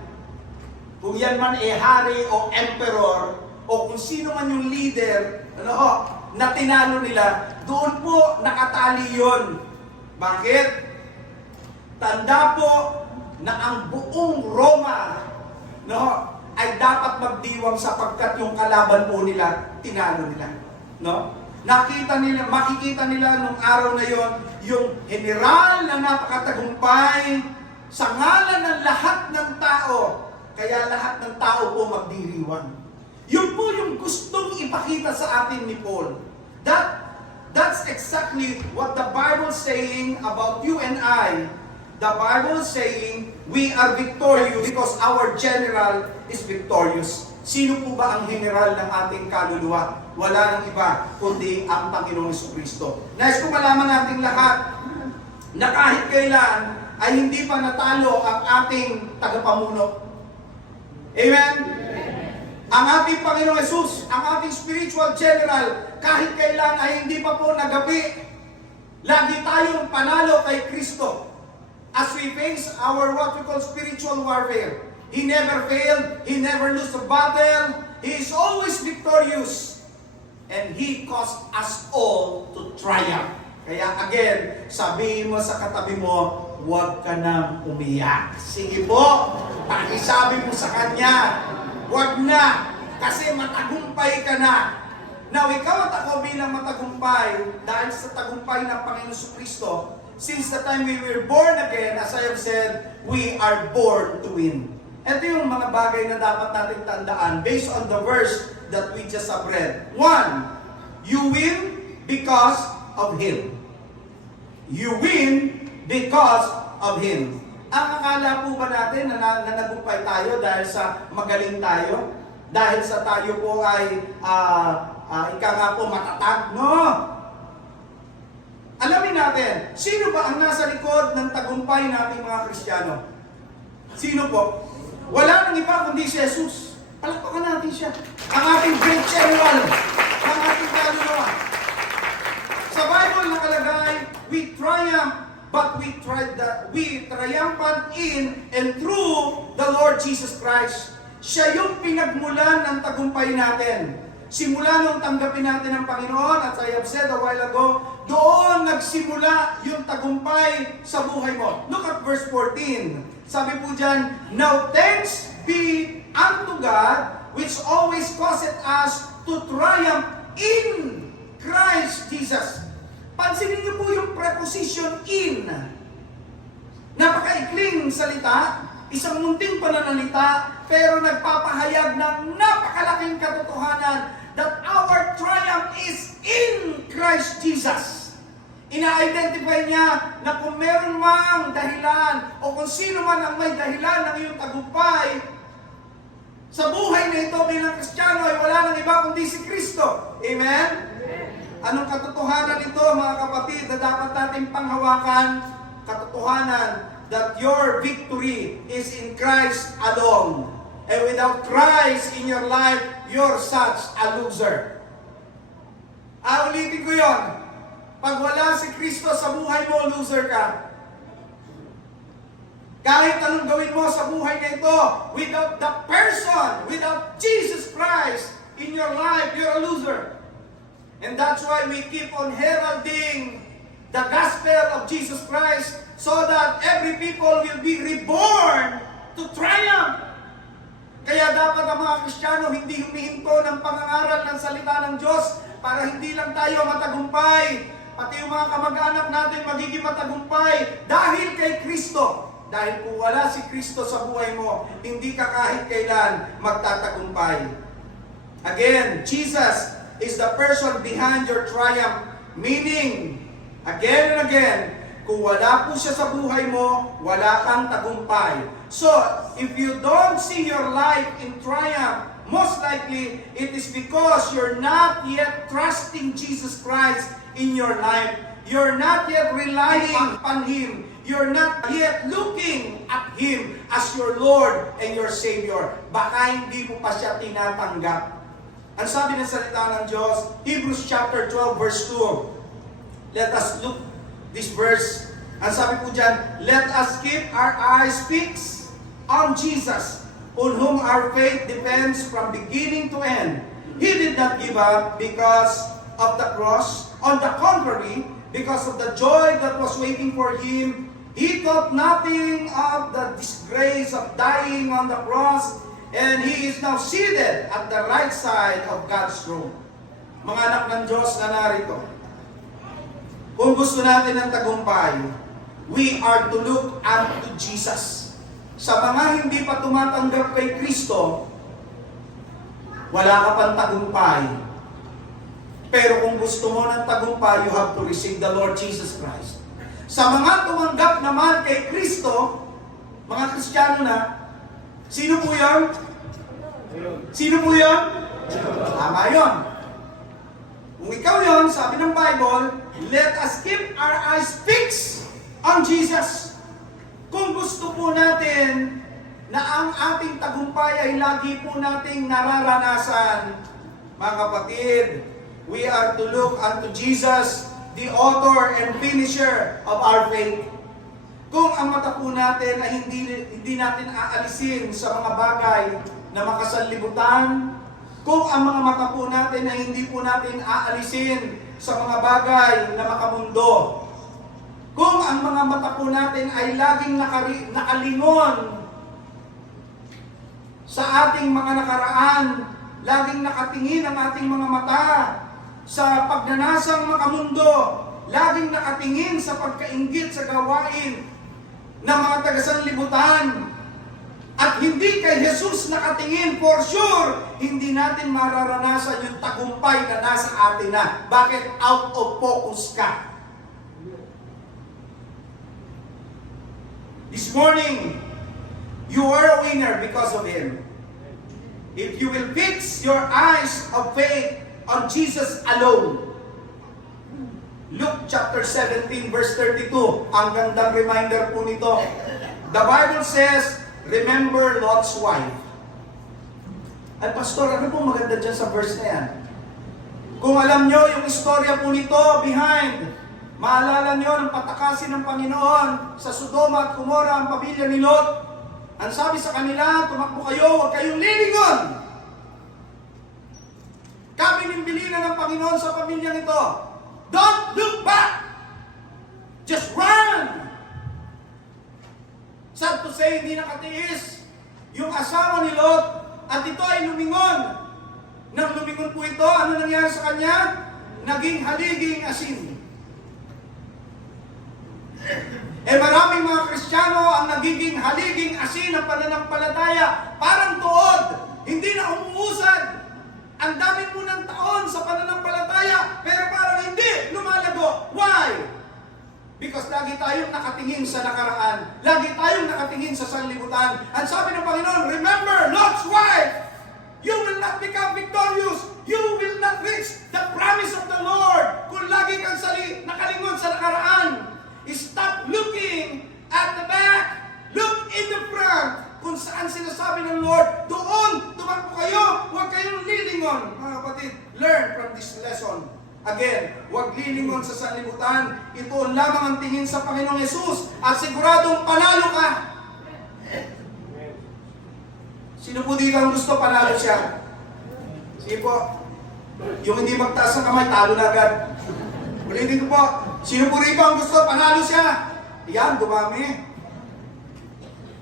Kung yan man hari o emperor, o kung sino man yung leader, ano ho, na tinalo nila, doon po nakatali yun. Bakit? Tanda po na ang buong Roma, no, ay dapat magdiwang sapagkat yung kalaban po nila, tinalo nila. No? Makikita nila nung araw na yon yung general na napakatagumpay sa ngalan ng lahat ng tao. Kaya lahat ng tao po magdiriwang. Yun po yung gustong ipakita sa atin ni Paul. That's exactly what the Bible is saying about you and I. The Bible is saying we are victorious because our general is victorious. Sino po ba ang general ng ating kaluluwa? Wala nang iba kundi ang Panginoong Jesucristo. Nais ko malaman natin lahat na kahit kailan ay hindi pa natalo ang ating tagapamuno. Amen? Ang ating Panginoong Jesus, ang ating spiritual general, kahit kailan ay hindi pa po nagabi. Lagi tayong panalo kay Kristo. As we face our what we call spiritual warfare. He never failed. He never lost a battle. He is always victorious. And He caused us all to triumph. Kaya again, sabihin mo sa katabi mo, huwag ka nang umiyak. Sige po, pakisabi mo sa kanya, huwag na, kasi matagumpay ka na. Now, ikaw at ako bilang matagumpay, dahil sa tagumpay ng Panginoon Jesucristo, since the time we were born again, as I have said, we are born to win. Ito yung mga bagay na dapat natin tandaan based on the verse that we just have read. 1, you win because of Him. You win because of Him. Ang akala po ba natin na nagumpay tayo dahil sa magaling tayo? Dahil sa tayo po ay, ika nga po matatag? No! Alamin natin, sino ba ang nasa likod ng tagumpay nating mga Kristiyano? Sino po? Wala nang iba kundi si Jesus. Palakpakan natin siya. Ang ating great general. Ang ating kaluluwa. Sa Bible nakalagay, we triumph, but we triumphant in and through the Lord Jesus Christ. Siya yung pinagmulan ng tagumpay natin. Simula nung tanggapin natin ang Panginoon, as I have said a while ago, doon nagsimula yung tagumpay sa buhay mo. Look at verse 14. Sabi po dyan, now thanks be unto God, which always causeth us to triumph in Christ Jesus. Pansinin niyo po yung preposition in. Napakaikling salita, isang munting pananalita, pero nagpapahayag ng napakalaking katotohanan that our triumph is in Christ Jesus. Ina-identify niya na kung meron mang dahilan o kung sino man ang may dahilan ng iyong tagumpay, sa buhay na ito bilang Kristiyano ay wala nang iba kundi si Kristo. Amen? Anong katotohanan ito, mga kapatid, na dapat natin panghawakan? Katotohanan that your victory is in Christ alone. And without Christ in your life, you're such a loser. Ulitin ko yon. Pag wala si Kristo sa buhay mo, loser ka. Kahit anong gawin mo sa buhay na ito, without the person, without Jesus Christ in your life, you're a loser. And that's why we keep on heralding the gospel of Jesus Christ so that every people will be reborn to triumph. Kaya dapat ang mga Kristiyano hindi humihinto ng pangangaral ng salita ng Diyos para hindi lang tayo matagumpay, pati yung mga kamag-anak natin magiging matagumpay dahil kay Kristo. Dahil kung wala si Kristo sa buhay mo, hindi ka kahit kailan magtatagumpay. Again, Jesus is the person behind your triumph. Meaning, again and again, kung wala po siya sa buhay mo, wala kang tagumpay. So, if you don't see your life in triumph, most likely, it is because you're not yet trusting Jesus Christ in your life. You're not yet relying upon Him. You're not yet looking at Him as your Lord and your Savior. Baka hindi mo pa siya tinatanggap. Ang sabi ng salita ng Diyos, Hebrews chapter 12 verse 2. Let us look this verse. Ang sabi po dyan, let us keep our eyes fixed on Jesus, on whom our faith depends from beginning to end. He did not give up because of the cross. On the contrary, because of the joy that was waiting for Him, He thought nothing of the disgrace of dying on the cross, and He is now seated at the right side of God's throne. Mga anak ng Diyos na narito, kung gusto natin ng tagumpay, we are to look unto Jesus. Sa mga hindi pa tumatanggap kay Kristo, wala ka pang tagumpay. Pero kung gusto mo ng tagumpay, you have to receive the Lord Jesus Christ. Sa mga tumanggap naman kay Kristo, mga Kristiyano na, sino po yan? Sino po yan? Tama yun. Kung ikaw yun, sabi ng Bible, let us keep our eyes fixed on Jesus. Kung gusto po natin na ang ating tagumpay ay lagi po nating nararanasan, mga kapatid, we are to look unto Jesus, the author and finisher of our faith. Kung ang mata po natin ay hindi natin aalisin sa mga bagay na makasanlibutan, kung ang mga mata po natin ay hindi po natin aalisin sa mga bagay na makamundo, kung ang mga mata po natin ay laging nakalingon sa ating mga nakaraan, laging nakatingin ang ating mga mata sa pagnanasang makamundo, laging nakatingin sa pagkainggit sa gawain ng mga tagasanlibutan, at hindi kay Jesus nakatingin, for sure, hindi natin mararanasan yung tagumpay na nasa atin na. Bakit? Out of focus ka. This morning, you are a winner because of Him. If you will fix your eyes of faith on Jesus alone. Luke chapter 17 verse 32. Ang gandang reminder po nito. The Bible says, remember Lot's wife. Ay pastor, ano po maganda dyan sa verse na yan? Kung alam nyo yung istorya po nito behind, maalala nyo ng patakasin ng Panginoon sa Sodoma at Gomora ang pamilya ni Lot. Ang sabi sa kanila, tumakbo kayo, huwag kayong lilingon. Kami nimbilinan ng Panginoon sa pamilyang ito. Don't look back! Just run! Sad to say, hindi nakatiis yung asawa ni Lot at ito ay lumingon. Nang lumingon po ito, ano nangyari sa kanya? Naging haliging asin. Maraming mga Kristiyano ang nagiging haliging asin ng pananampalataya. Parang tuod, hindi na umuusad. Ang dami po ng taon sa pananampalataya, pero parang hindi lumalago. Why? Because lagi tayong nakatingin sa nakaraan. Lagi tayong nakatingin sa sanlibutan. Ang sabi ng Panginoon, remember Lot's wife. You will not become victorious. You will not reach the promise of the Lord kung lagi kang nakalingon sa nakaraan. Stop looking at the back. Look in the front. Kung saan sinasabi ng Lord, doon, tumakbo kayo, huwag kayong lilingon. Mga kapatid, learn from this lesson. Again, huwag lilingon sa sanlibutan. Ito lamang ang tingin sa Panginoong Yesus at siguradong panalo ka. Sino po dito ang gusto panalo siya? Sige po. Yung hindi magtaas ng kamay, talo na agad. Ulitin ko po. Sino po rito ang gusto panalo siya? Yan, dumami.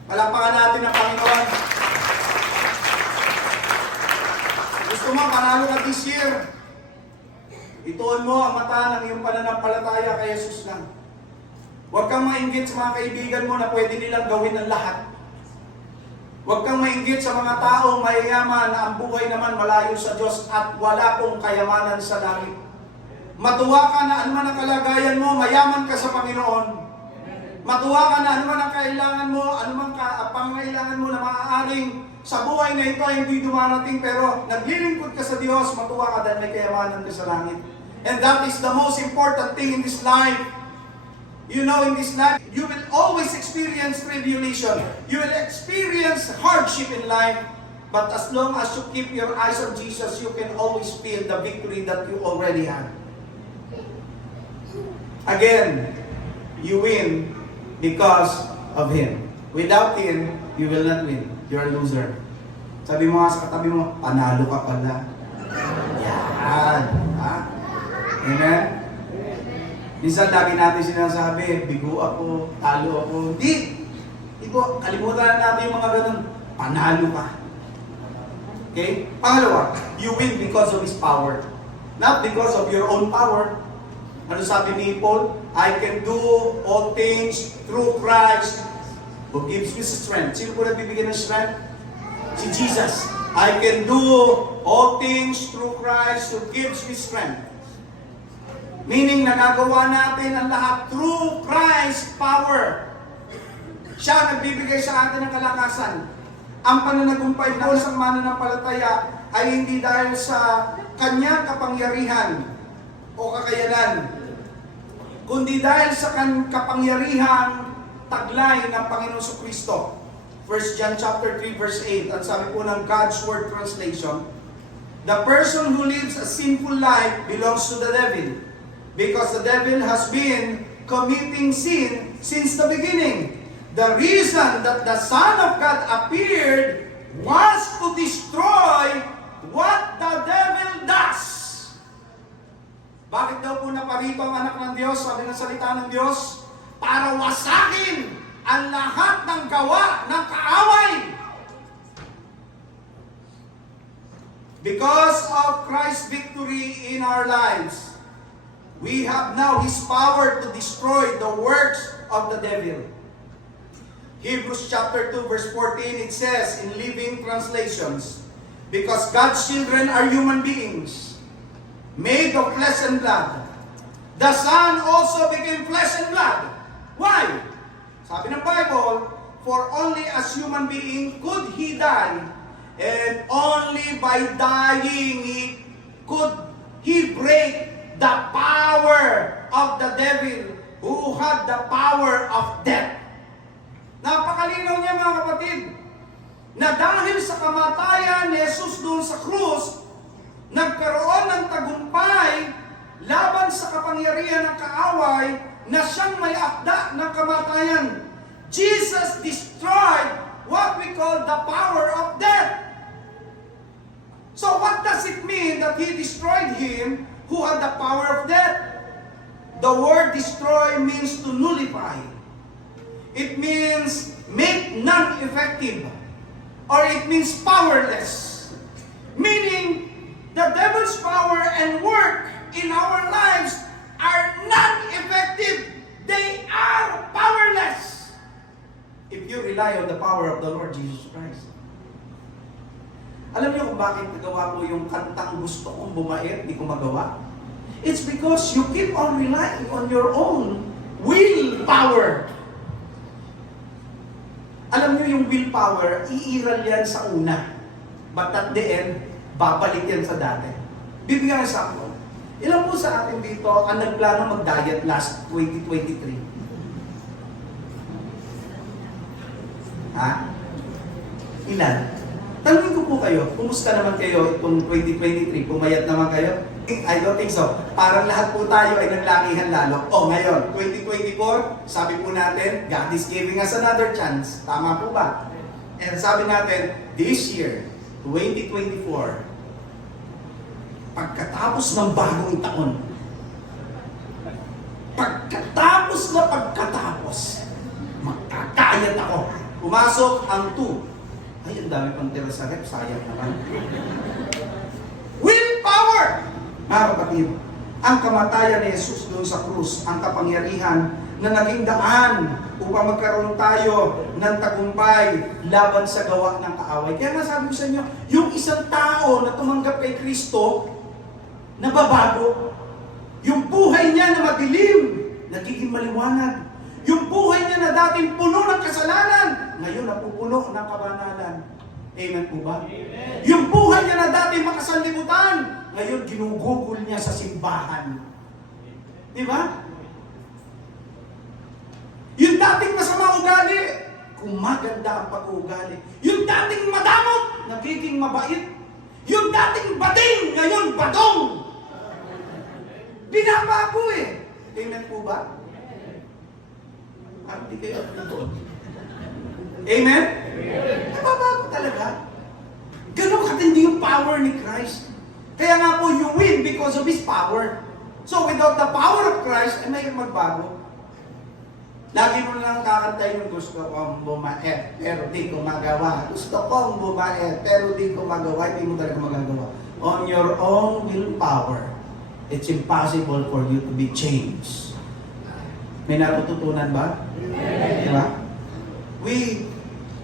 Palakpakan natin ang Panginoon. Gusto mo panalo ka this year? Ituon mo ang mata ng iyong pananampalataya kay Jesus lang. Huwag kang mainggit sa mga kaibigan mo na pwede nilang gawin ang lahat. Huwag kang mainggit sa mga taong mayayaman na ang buhay naman malayo sa Diyos at wala pong kayamanan sa langit. Matuwa ka na anuman ang kalagayan mo, mayaman ka sa Panginoon. Matuwa ka na anuman ang kailangan mo, anuman pangangailangan mo na maaaring sa buhay na ito ay hindi dumarating, pero naglilingkod ka sa Diyos, matuwa ka dahil may kayamanan ka sa langit. And that is the most important thing in this life. You know, in this life, you will always experience tribulation. You will experience hardship in life. But as long as you keep your eyes on Jesus, you can always feel the victory that you already have. Again, you win because of Him. Without Him, you will not win. You're a loser. Sabi mo nga sa katabi mo, panalo ka pala. Yan. Ha? Amen? Minsan lagi natin sinasabi, bigo ako, talo ako. Hindi! Hindi po, kalimutan natin yung mga ganun. Panalo ka. Okay? Pangalawa, you win because of His power. Not because of your own power. Ano sabi ni Paul? I can do all things through Christ who gives me strength. Sino po nagbibigay ng strength? Si Jesus. I can do all things through Christ who gives me strength. Meaning, nagagawa natin ang lahat through Christ's power. Siya nagbibigay sa atin ng kalakasan. Ang pananagumpay ng isang mananampalataya ay hindi dahil sa kanyang kapangyarihan o kakayanan, kundi dahil sa kapangyarihang taglay ng Panginoon Kristo. 1 John chapter 3 verse 8, ang sabi po ng God's Word Translation, the person who lives a sinful life belongs to the devil, because the devil has been committing sin since the beginning. The reason that the Son of God appeared was to destroy what the devil does. Bakit daw po naparito ang anak ng Diyos, sabi ng salita ng Diyos? Para wasakin ang lahat ng gawa ng kaaway. Because of Christ's victory in our lives, we have now His power to destroy the works of the devil. Hebrews chapter 2 verse 14, it says in Living Translations, because God's children are human beings, made of flesh and blood, the Son also became flesh and blood. Why? Sabi ng Bible, for only as human being could He die, and only by dying could He break the power of the devil who had the power of death. Napakalinaw niya mga kapatid, na dahil sa kamatayan ni Jesus doon sa krus, nagkaroon ng tagumpay laban sa kapangyarihan ng kaaway na siyang may akda ng kamatayan. Jesus destroyed what we call the power of death. So what does it mean that He destroyed Him who had the power of death? The word destroy means to nullify. It means make non-effective. Or it means powerless. Meaning, the devil's power and work in our lives are non-effective. They are powerless. If you rely on the power of the Lord Jesus Christ. Alam niyo kung bakit nagawa ko yung kantang gusto kong bumait, di ko magawa? It's because you keep on relying on your own willpower. Alam niyo yung willpower, iiral yan sa una. But at the end, babalik yan sa dati. Bibigyan ng example. Ilan po sa atin dito ang nagplano mag-diet last 2023? Ha? Ilan? Tanungin ko po kayo, kumusta naman kayo itong 2023? Pumayat naman kayo? I don't think so. Parang lahat po tayo ay naglakihan lalo. O ngayon, 2024, sabi po natin, God is giving us another chance. Tama po ba? And sabi natin, this year, 2024, pagkatapos ng bagong taon, pagkatapos, magkakayat ako. Pumasok ang 2. Ay, ang dami pang tira sa rep, sayang naman. Willpower! Mga kapatid, ang kamatayan ni Jesus doon sa krus, ang kapangyarihan na naging daan upang magkaroon tayo ng tagumpay laban sa gawa ng kaaway. Kaya nga sabi ko sa inyo, yung isang tao na tumanggap kay Kristo, nababago. Yung buhay niya na madilim, nagiging maliwanag. Yung buhay niya na dating puno ng kasalanan, ngayon napupuno ng kabanalan. Amen po ba? Amen. Yung buhay niya na dating makasanlibutan, ngayon ginugugol niya sa simbahan. Di ba? Yung dating masama ugali, kumaganda ang pag-uugali. Yung dating madamot, nagiging mabait. Yung dating bading, ngayon badong. Binabago eh. Amen po ba? Hindi kayo doon. Amen? Nababago talaga. Ganun katindi yung power ni Christ. Kaya nga po, you win because of His power. So without the power of Christ, ay may magbago. Lagi mo lang kakanta yung gusto kong bumait, pero di ko magawa. Gusto kong bumait, pero di ko magawa. Hindi mo talaga magagawa. On your own willpower, it's impossible for you to be changed. May natututunan ba? Diba? We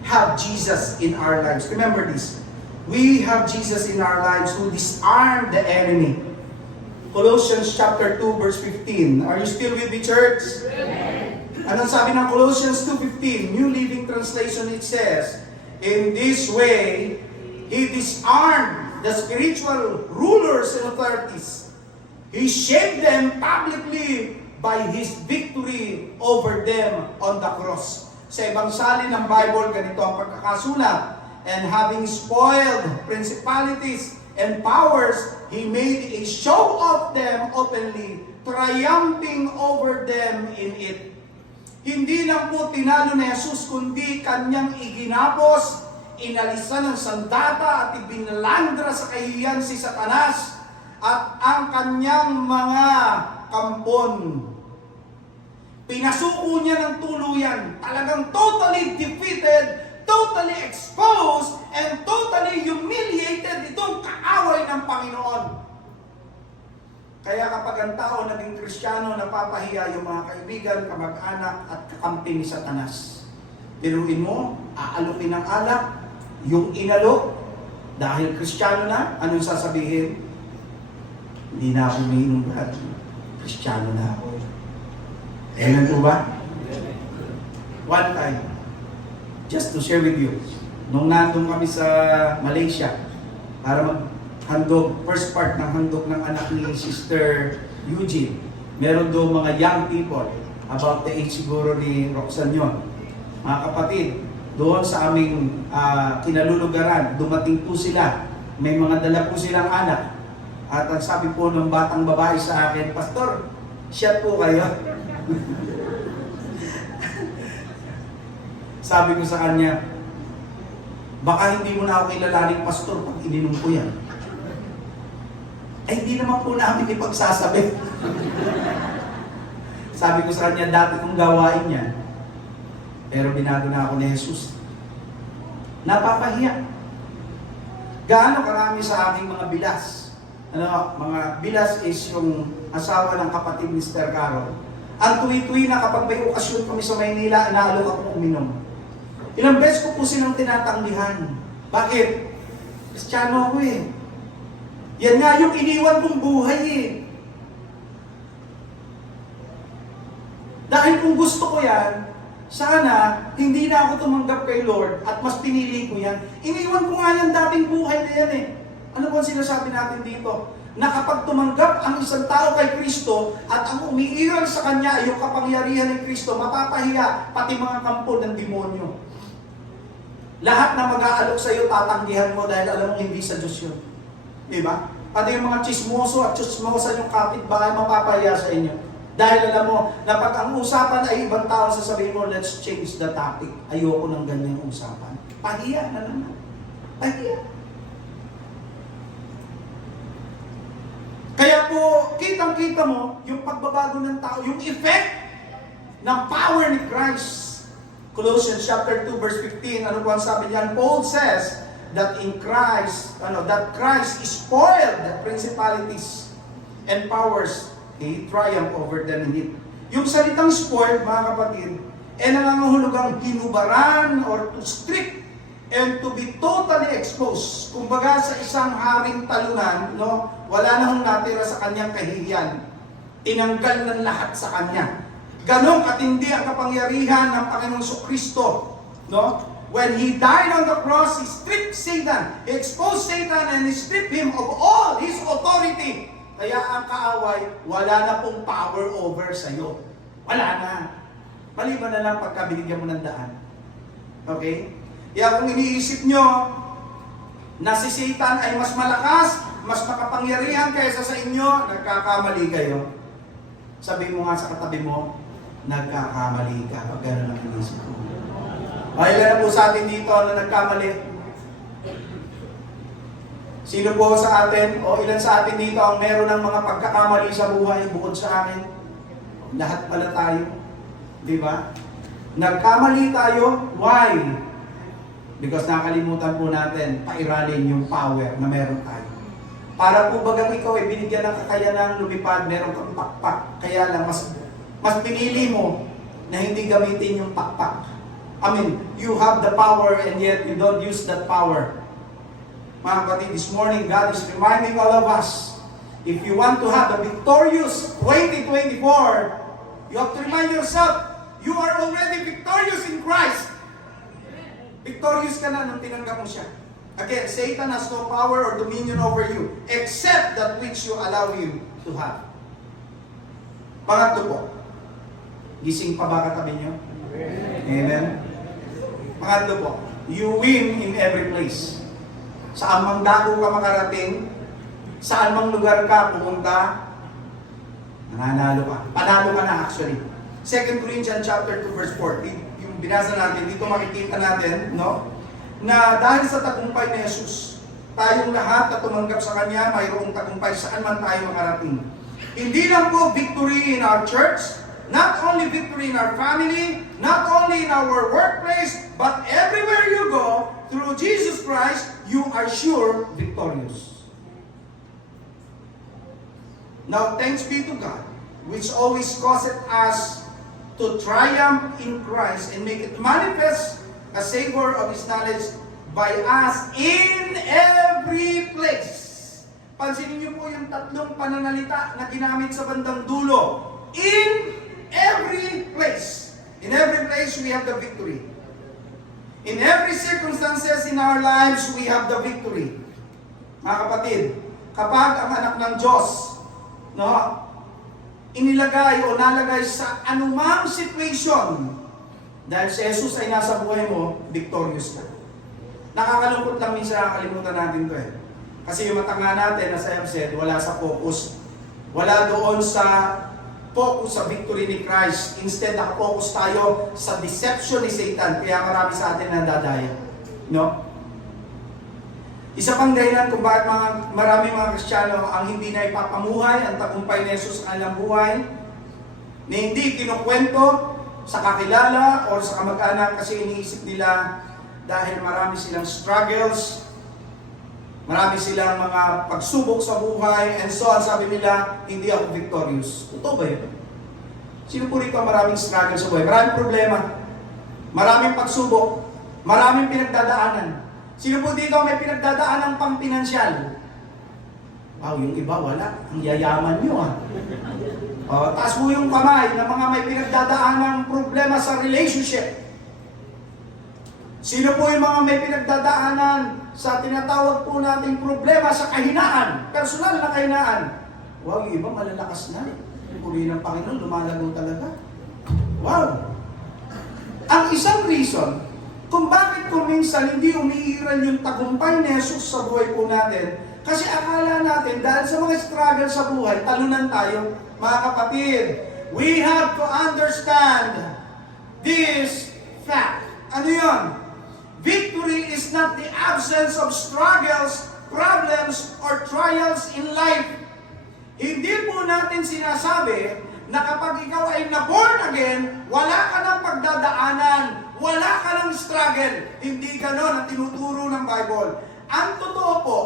have Jesus in our lives. Remember this. We have Jesus in our lives who disarmed the enemy. Colossians chapter 2 verse 15. Are you still with me, church? Anong sabi ng Colossians 2:15? New Living Translation, it says, in this way, He disarmed the spiritual rulers and authorities. He shamed them publicly by His victory over them on the cross. Sa ibang salin ng Bible, ganito ang pagkakasulat. And having spoiled principalities and powers, He made a show of them openly, triumphing over them in it. Hindi lang po tinalo ni Jesus, kundi Kanyang iginapos, inalisan ng sandata at ibinalandra sa kahihiyan si Satanas at ang kanyang mga kampon. Pinasuko niya ng tuluyan, talagang totally defeated, totally exposed, and totally humiliated itong kaaway ng Panginoon. Kaya kapag ang tao naging Kristiyano, napapahiya yung mga kaibigan, kamag-anak at kakampi ni Satanas. Biruin mo, aalukin ng alak, yung inalok, dahil Kristiyano na, anong sasabihin? Hindi na ako umiinom brad. Kristiyano na ako. Amen po ba? One time, just to share with you, nung nandun kami sa Malaysia, para maghandog, first part ng handog ng anak ni Sister Eugene, meron doon mga young people, about the age siguro ni Roxanne yun. Mga kapatid, doon sa aming kinalulugaran, dumating po sila, may mga dala po silang anak. At ang sabi po ng batang babae sa akin, Pastor, siya po kayo. Sabi ko sa kanya, baka hindi mo na ako kilalaning pastor pag ininom ko yan. Ay, hindi naman po namin ipagsasabi. Sabi ko sa kanya, dati kong gawain yan. Pero binago na ako ni Jesus. Napapahiya. Gaano karami sa aking mga bilas? Mga bilas is yung asawa ng kapatid ni Mr. Carol. Ang tuwi-tuwi na kapag may okasyon kami sa Maynila, inaalok akong uminom. Ilang beses ko po silang tinatanggihan. Bakit? Kristiyano ako eh. Yan nga yung iniwan kong buhay eh. Dahil kung gusto ko yan, sana hindi na ako tumanggap kay Lord at mas pinili ko yan. Iniwan ko nga yung dating buhay na yan eh. Ano po ang sinasabi natin dito? Na kapag tumanggap ang isang tao kay Kristo at ang umiiral sa Kanya ay yung kapangyarihan ng Kristo, mapapahiya pati mga kampo ng demonyo. Lahat na mag-aalok sa iyo, tatanggihan mo dahil alam mo hindi sa Diyos yun. Diba? Pati yung mga chismoso at chismosa yung kapitbahay, mapapahiya sa inyo. Dahil alam mo na pag ang usapan ay ibang tao, sasabihin mo, let's change the topic. Ayoko ng ganyang usapan. Pahiya na naman. Pahiya. Kaya po, kitang-kita mo yung pagbabago ng tao, yung effect ng power ni Christ. Colossians chapter 2 verse 15, ano po ang sabi niyan? Paul says that in Christ, that Christ spoiled the principalities and powers. He triumphed over them in it. Yung salitang spoiled, mga kapatid, nangangahulugang hinubaran or to strip and to be totally exposed. Kumbaga sa isang haring talunan, wala na hong natira sa kanyang kahihiyan. Tinanggal ng lahat sa kanya. Ganong katindi ang kapangyarihan ng Panginoong Kristo, no? When He died on the cross, He stripped Satan. He exposed Satan and He stripped him of all his authority. Kaya ang kaaway, wala na pong power over sa'yo. Wala na. Maliban na lang pagka binigyan mo ng daan. Okay? Kaya kung iniisip nyo na si Satan ay mas malakas, mas makapangyarihan kaysa sa inyo, nagkakamali kayo. Sabi mo nga sa katabi mo, nagkakamali ka pag gano'n ang inisip mo. Ay, ilan na po sa atin dito na nagkamali? Sino po sa atin o ilan sa atin dito ang meron ng mga pagkakamali sa buhay bukod sa akin? Lahat pala tayo. Di ba? Nagkamali tayo. Why? Because nakalimutan po natin pairalin yung power na meron tayo. Para po bagang ikaw ay binigyan ng kakayanang lumipad, meron kang pakpak. Kaya lang, mas pinili mo na hindi gamitin yung pakpak. I mean, you have the power and yet you don't use that power. Mga kapatid, this morning, God is reminding all of us, if you want to have a victorious 2024, you have to remind yourself, you are already victorious in Christ. Victorious ka na nung tinanggap mo siya. Again, Satan has no power or dominion over you, except that which you allow him to have. Pangatlo po, gising pa ba katabi nyo? Amen? Pangatlo po, you win in every place. Saan mang dako ka makarating, saan mang lugar ka pumunta, nananalo ka. Panalo ka na actually. 2 Corinthians chapter 2 verse 14, yung binasa natin, dito makikita natin, no? Na dahil sa tagumpay ni Jesus, tayong lahat na tumanggap sa Kanya, mayroong tagumpay saan man tayo makarating. Hindi lang po victory in our church, not only victory in our family, not only in our workplace, but everywhere you go, through Jesus Christ, you are sure victorious. Now, thanks be to God, which always causes us to triumph in Christ and make it manifest a savor of His knowledge by us in every place. Pansinin niyo po yung tatlong pananalita na ginamit sa bandang dulo. In every place. In every place, we have the victory. In every circumstances in our lives, we have the victory. Mga kapatid, kapag ang anak ng Diyos, no, inilagay o nalagay sa anumang situation, dahil si Jesus ay nasa buhay mo, victorious ka. Nakakalungkot lang minsan, nakakalimutan natin to eh. Kasi yung mata nga natin, as I have said, wala sa focus. Wala doon sa focus sa victory ni Christ. Instead, nakapokus tayo sa deception ni Satan. Kaya marami sa atin nadadaya. No? Isa pang dahilan kung bakit marami mga Kristiyano ang hindi na ipapamuhay ang tagumpay ni Jesus sa kanilang buhay, na hindi kinukwento sa kakilala o sa kamag-anak kasi iniisip nila dahil marami silang struggles, marami silang mga pagsubok sa buhay, and so on, sabi nila, hindi ako victorious. Totoo ba yun? Sino po rito maraming struggle sa buhay? Maraming problema, maraming pagsubok, maraming pinagdadaanan. Sino po dito may pinagdadaanan pang pinansyal? Wow, yung iba wala. Ang yayaman nyo ah. Taas po yung kamay ng mga may pinagdadaanan problema sa relationship. Sino po yung mga may pinagdadaanan sa tinatawag po nating problema sa kahinaan, personal na kahinaan? Wow, yung iba malalakas na. Puri ng Panginoon, lumalago talaga. Wow! Ang isang reason kung bakit kung minsan hindi umiiral yung tagumpay ni Jesus sa buhay po natin, kasi akala natin dahil sa mga struggle sa buhay, talunan tayo. Mga kapatid, we have to understand this fact. Ano yun? Victory is not the absence of struggles, problems, or trials in life. Hindi po natin sinasabi na kapag ikaw ay na-born again, wala ka ng pagdadaanan, wala ka ng struggle. Hindi ganon ang tinuturo ng Bible. Ang totoo po,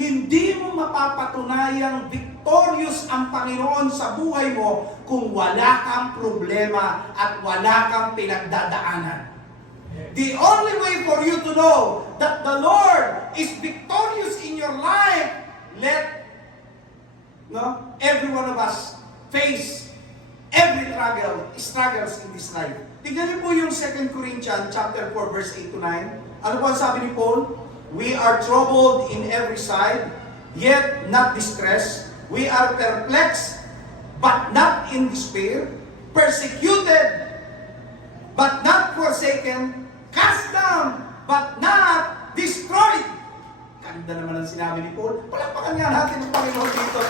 hindi mo mapapatunayang victorious ang Panginoon sa buhay mo kung wala kang problema at wala kang pinagdadaanan. The only way for you to know that the Lord is victorious in your life, let every one of us face every struggles in this life. Tingnan niyo po yung 2 Corinthians chapter 4 verse 8 to 9. Ano po ang sabi ni Paul? We are troubled in every side, yet not distressed. We are perplexed, but not in despair. Persecuted, but not forsaken. Cast down, but not destroyed. Ganda naman ang sinabi ni Paul. Palakpakan nga natin ang Panginoon dito.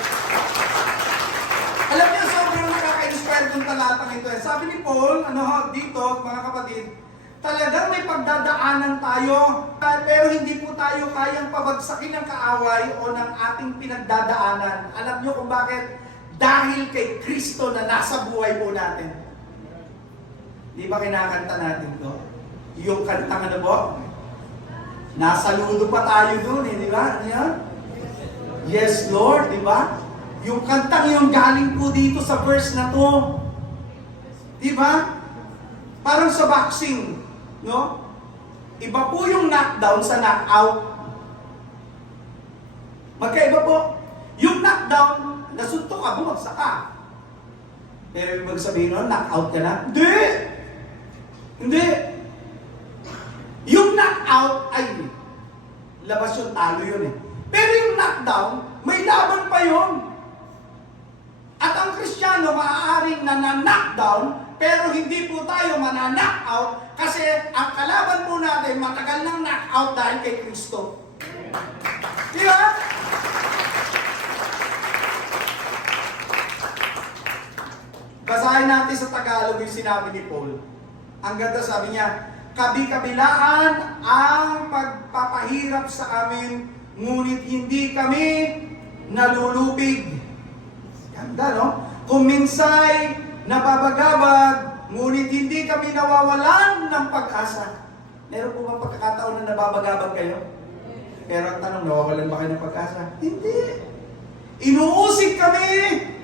Alam niyo, sobrang nakaka-inspire itong talatang ito. Sabi ni Paul, dito, mga kapatid, talagang may pagdadaanan tayo, pero hindi po tayo kayang pabagsakin ng kaaway o ng ating pinagdadaanan. Alam niyo kung bakit? Dahil kay Kristo na nasa buhay po natin. Di ba kinakanta natin to? Yung kantang ano po? Nasa ludo pa tayo dun di ba? Yan? Yes, Lord, di ba? Yung kantang yung galing po dito sa verse na to. Di ba? Parang sa boxing, no? Iba po yung knockdown sa knockout. Magkaiba po. Yung knockdown, nasuntok ka, bumagsak ka. Pero ibig sabihin nun, knockout ka na? Hindi! Hindi! Yung knockout ay labas yung talo yun eh. Pero yung knockdown, may laban pa yun. At ang Kristiyano maaaring nananakdown, pero hindi po tayo mananockout kasi ang kalaban po natin matagal nang knockout dahil kay Kristo. Di ba? Basahin natin sa Tagalog yung sinabi ni Paul. Ang ganda, sabi niya, kabi-kabilaan ang pagpapahirap sa amin, ngunit hindi kami nalulubig. Ganda, no? Kung minsay nababagabag, ngunit hindi kami nawawalan ng pag-asa. Meron po bang pagkakataon na nababagabag kayo? Pero ang tanong, nawawalan ba kayo ng pag-asa? Hindi. Inuusig kami,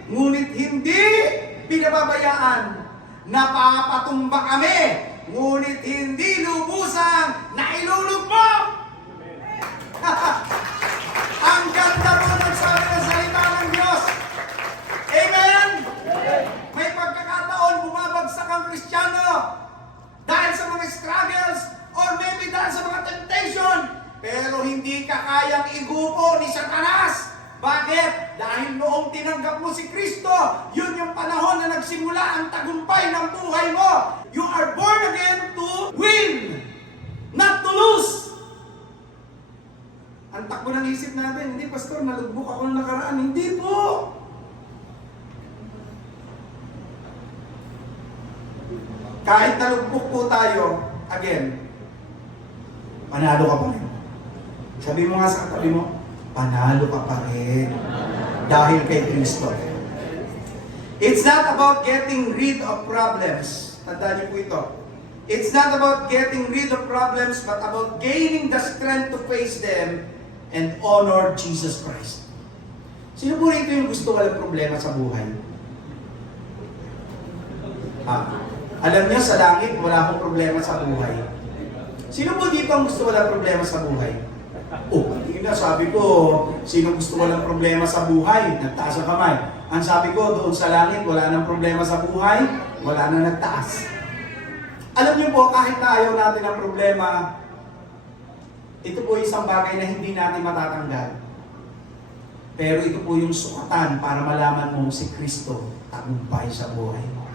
ngunit hindi pinababayaan. Napapatumba kami, ngunit hindi lubusang nailulugmok. Ang ganda po nagsabi ng salita ng Diyos. Amen? May pagkakataon bumabagsak ang Kristiyano dahil sa mga struggles or maybe dahil sa mga temptation, pero hindi ka kayang igupo ni Satanas. Bakit? Dahil noong tinanggap mo si Kristo, yun yung panahon na nagsimula ang tagumpay ng buhay mo. You are born again to win, not to lose. Ang takbo ng isip natin, hindi, Pastor, nalugbok ako ng nakaraan. Hindi po. Kahit nalugbok po tayo, again, panalo ka pa rin. Sabi mo nga sa katabi mo, panalo ka pa rin. Dahil kay Kristo. It's not about getting rid of problems. Tandaan niyo po ito. It's not about getting rid of problems, but about gaining the strength to face them and honor Jesus Christ. Sino po rito yung gusto walang problema sa buhay? Alam niyo, sa langit, wala akong problema sa buhay. Sino po dito ang gusto walang problema sa buhay? Hindi na, sabi ko, sino gusto walang problema sa buhay? Nagtaas ang kamay. Ang sabi ko, doon sa langit, wala nang problema sa buhay, wala nang nagtaas. Alam niyo po, kahit na ayaw natin ang problema, ito po isang bagay na hindi natin matatanggal. Pero ito po yung sukatan para malaman mo si Kristo tagumpay sa buhay mo.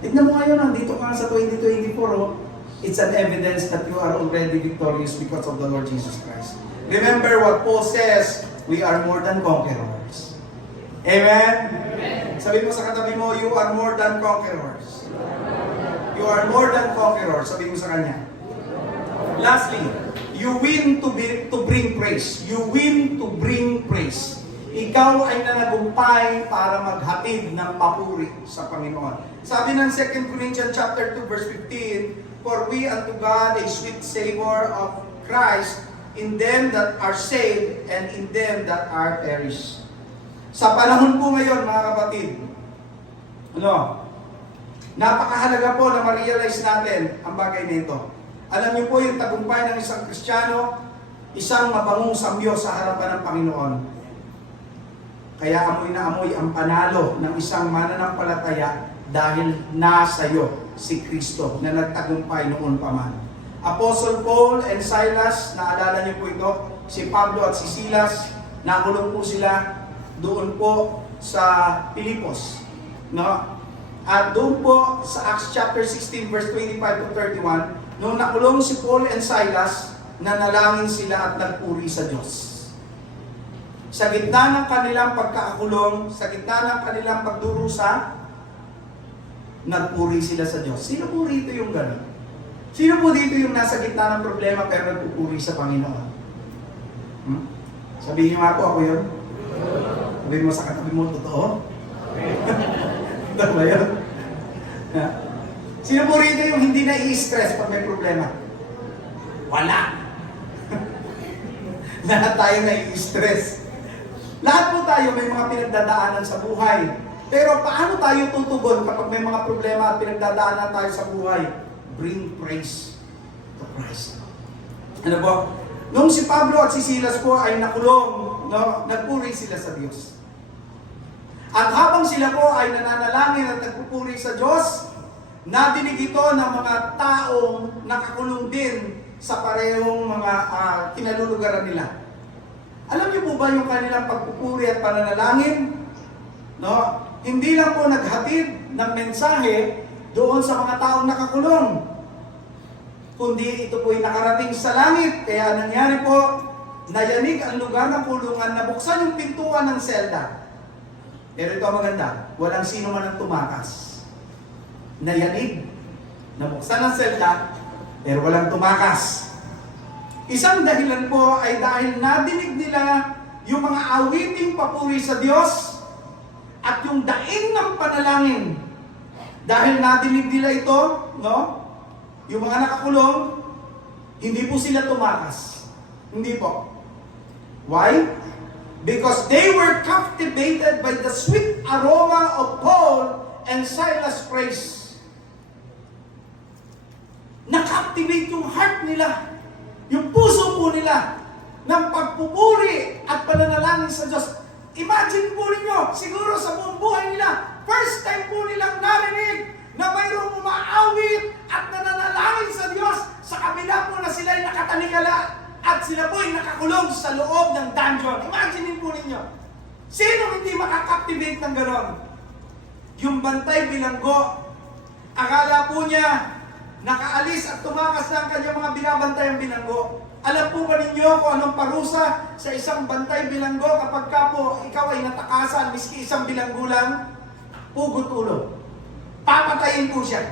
Tignan mo ngayon, nandito ka sa 2024, it's an evidence that you are already victorious because of the Lord Jesus Christ. Remember what Paul says, we are more than conquerors. Amen? Amen. Sabi mo sa katabi mo, you are more than conquerors. You are more than conquerors. Sabi mo sa kanya. Lastly, you win to bring praise. You win to bring praise. Ikaw ay nanagumpay para maghatid ng papuri sa Panginoon. Sabi ng 2 Corinthians chapter 2 verse 15, for we unto God a sweet savor of Christ in them that are saved and in them that are perished. Sa panahon po ngayon, mga kapatid, napakahalaga po na ma-realize natin ang bagay nito. Alam niyo po yung tagumpay ng isang Kristiyano, isang mabangong samyo sa harapan ng Panginoon. Kaya amoy na amoy ang panalo ng isang mananampalataya dahil nasa iyo si Kristo na nagtagumpay noon pa man. Apostle Paul and Silas, naalala niyo po ito, si Pablo at si Silas, nakulong po sila doon po sa Pilipos. No? At doon po sa Acts chapter 16 verse 25 to 31, nung nakulong si Paul and Silas, nanalangin sila at nagpuri sa Diyos. Sa gitna ng kanilang pagkakakulong, sa gitna ng kanilang pagdurusa, nagpuri sila sa Diyos. Sino po rito yung gano'n? Sino po dito yung nasa gitna ng problema pero nagpupuri sa Panginoon? Sabihin nga po, ako yun. Sabihin mo sa katabi mo, totoo? Totoo ba yun? Sino po rito yung hindi na i-stress pag may problema? Wala. Lahat tayo na i-stress. Lahat po tayo may mga pinagdadaanan sa buhay. Pero paano tayo tutugon kapag may mga problema at pinagdadaanan tayo sa buhay? Bring praise to Christ. Ano po? Nung si Pablo at si Silas po ay nakulong, no, nagpuri sila sa Diyos. At habang sila po ay nananalangin at nagpupuri sa Diyos, nadinig ito ng mga taong nakakulong din sa parehong mga kinalulugaran nila. Alam niyo po ba yung kanilang pagpupuri at pananalangin? No? Hindi lang po naghatid ng mensahe doon sa mga taong nakakulong, kundi ito po'y nakarating sa langit. Kaya nangyari po, nayanig ang lugar ng kulungan, nabuksan yung pintuan ng selda. Pero ito ang maganda, walang sino man ang tumakas. Nayanig, nabuksan ang selda, pero walang tumakas. Isang dahilan po ay dahil nadinig nila yung mga awiting papuri sa Diyos at yung daing ng panalangin. Dahil nadinig nila ito, no? Yung mga nakakulong, hindi po sila tumakas. Hindi po. Why? Because they were captivated by the sweet aroma of Paul and Silas' praise. Na-captivate yung heart nila, yung puso po nila, ng pagpupuri at pananalangin sa Diyos. Imagine po ninyo, siguro sa buong buhay nila, first time po nilang narinig na mayroong umaawit at nananalangin sa Diyos sa kabila po na sila'y nakatalikala at sila po ay nakakulong sa loob ng dungeon. Imagine po ninyo, sino hindi makakaptivate ng ganon? Yung bantay bilanggo, akala po niya nakaalis at tumakas na ang kanyang mga binabantay ang bilanggo. Alam po ba ninyo kung anong parusa sa isang bantay bilanggo kapag ka po ikaw ay natakasan, miski isang bilanggo lang? Pugot ulo. Papatayin po siya.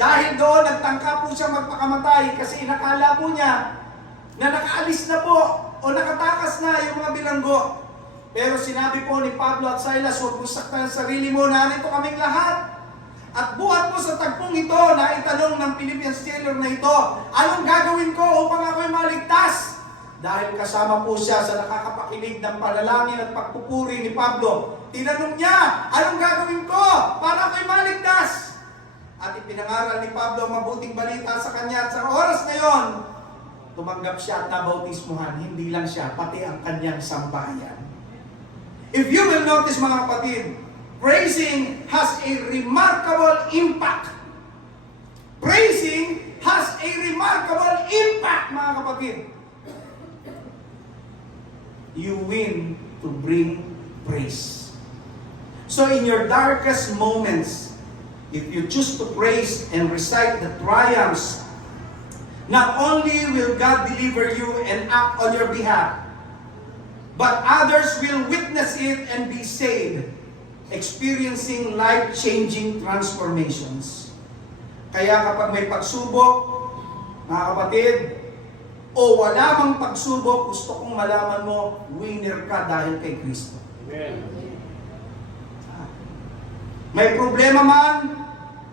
Dahil doon, nagtangka po siya magpakamatay kasi inakala po niya na nakaalis na po o nakatakas na yung mga bilanggo. Pero sinabi po ni Pablo at Silas, huwag mo saktan ang sarili mo, narito kaming lahat. At buhat mo sa tagpong ito na itanong ng Philippians jailer na ito, anong gagawin ko upang ako'y maligtas? Dahil kasama po siya sa nakakapakinig ng panalangin at pagpupuri ni Pablo. Tinanong niya, anong gagawin ko para ako'y maligtas? At ipinangaral ni Pablo ang mabuting balita sa kanya at sa oras na yon, tumanggap siya at nabautismuhan, hindi lang siya, pati ang kanyang sambahayan. If you will notice mga kapatid, praising has a remarkable impact. Praising has a remarkable impact, mga kapatid. You win to bring praise. So in your darkest moments, if you choose to praise and recite the triumphs, not only will God deliver you and act on your behalf, but others will witness it and be saved, experiencing life-changing transformations. Kaya kapag may pagsubok, mga kapatid, o wala mang pagsubok, gusto kong malaman mo, winner ka dahil kay Kristo. Amen. May problema man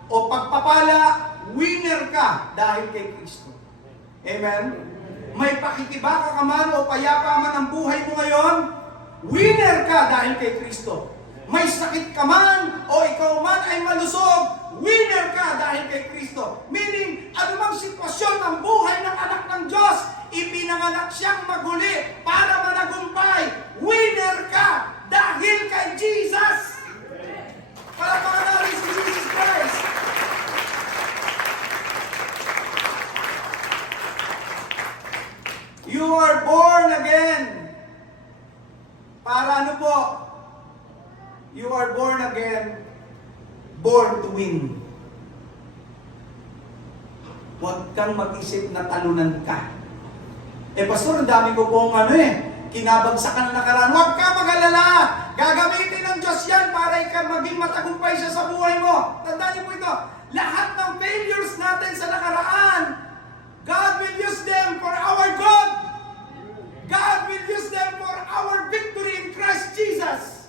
o pagpapala, winner ka dahil kay Kristo. Amen? May pakikibaka ka man o payapa man ang buhay mo ngayon, winner ka dahil kay Kristo. May sakit ka man o ikaw man ay malusog, winner ka dahil kay Kristo. Meaning, anumang sitwasyon ng buhay ng anak ng Diyos, ipinanganak siyang maguli para managumpay. Winner ka dahil You are born again, born to win. Huwag kang mag-isip na talunan ka. Pastor, ang dami ko pong kinabagsakan na nakaraan. Huwag ka mag-alala. Gagamitin ng Diyos yan para ikaw maging matagumpay siya sa buhay mo. Tandaan niyo po ito. Lahat ng failures natin sa nakaraan, God will use them for our good. God will use them for our victory in Christ Jesus.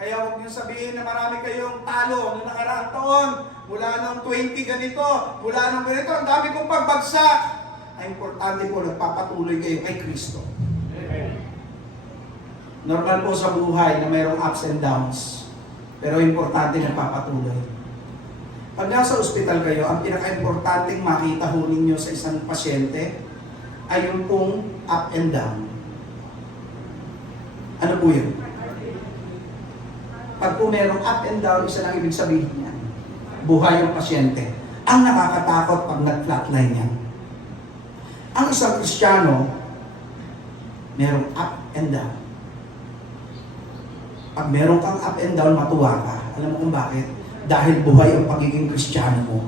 Kaya huwag niyo sabihin na marami kayong talo noong nakaraang taon. Mula nung 20 ganito, mula nung ganito, ang dami kong pagbagsak. Ang importante po, nagpapatuloy kayo kay Kristo. Normal po sa buhay na mayroong ups and downs. Pero importante nagpapatuloy. Pag nasa ospital kayo, ang pinaka-importanting makita ho ninyo sa isang pasyente ay yung pong up and down. Ano po yun? Pag po merong up and down, isa lang ibig sabihin niya. Buhay yung pasyente. Ang nakakatakot pag nag-flatline yan. Ang isang Kristiyano, merong up and down. Pag meron kang up and down, matuwa ka. Alam mo kung bakit? Dahil buhay ang pagiging Kristiyano mo.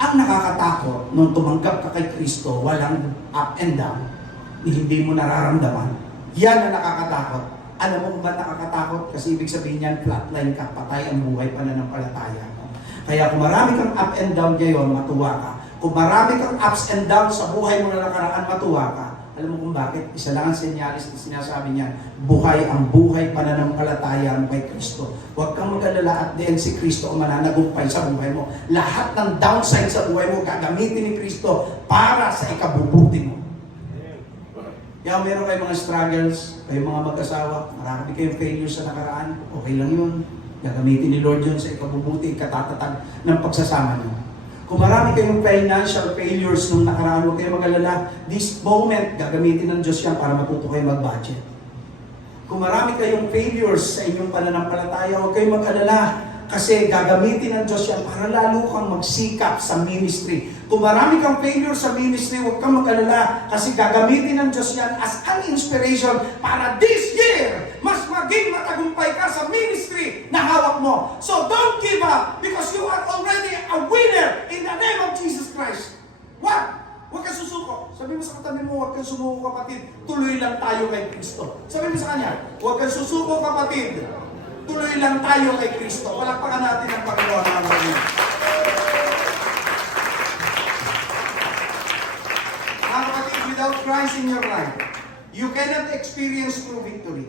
Ang nakakatakot nung tumanggap ka kay Kristo, walang up and down, hindi mo nararamdaman. Yan ang nakakatakot. Alam mo kung ba nakakatakot? Kasi ibig sabihin yan, flatline ka, patay ang buhay, pananampalataya mo. Kaya kung marami kang up and down ngayon, matuwa ka. Kung marami kang ups and downs sa buhay mo na nakaraan, matuwa ka. Alam mo kung bakit? Isa lang ang senyalis na sinasabi niya, buhay ang buhay pananampalataya mo kay Kristo. Huwag kang mag-alala at the end si Kristo ang mananagumpay sa buhay mo. Lahat ng downside sa buhay mo, gagamitin ni Kristo para sa ikabubuti mo. Kaya meron kayong mga struggles, kayong mga mag-asawa, marami kayong failures sa nakaraan, okay lang yun. Gagamitin ni Lord yun sa ikabubuti, katatatag ng pagsasama niyo. Kung marami kayong financial failures nung nakaraan, huwag kayong mag-alala, this moment, gagamitin ng Diyos yan para matuto kayo mag-budget. Kung marami kayong failures sa inyong pananampalataya, huwag kayong mag-alala, kasi gagamitin ng Diyos yan para lalo kang magsikap sa ministry. Kung marami kang failure sa ministry, huwag kang mag-alala, kasi gagamitin ng Diyos yan as an inspiration para this year, mas maging matagumpay ka sa ministry na hawak mo. So don't give up because you are already a winner in the name of Jesus Christ. What? Huwag kang susuko. Sabi mo sa katabi mo, huwag kang sumuko kapatid. Tuloy lang tayo kay Kristo. Sabi mo sa kanya, huwag kang susuko kapatid. Tuloy lang tayo kay Kristo. Palakpakan natin ang Panginoon ng Panginoon. Mga kapatid, without Christ in your life, you cannot experience true victory.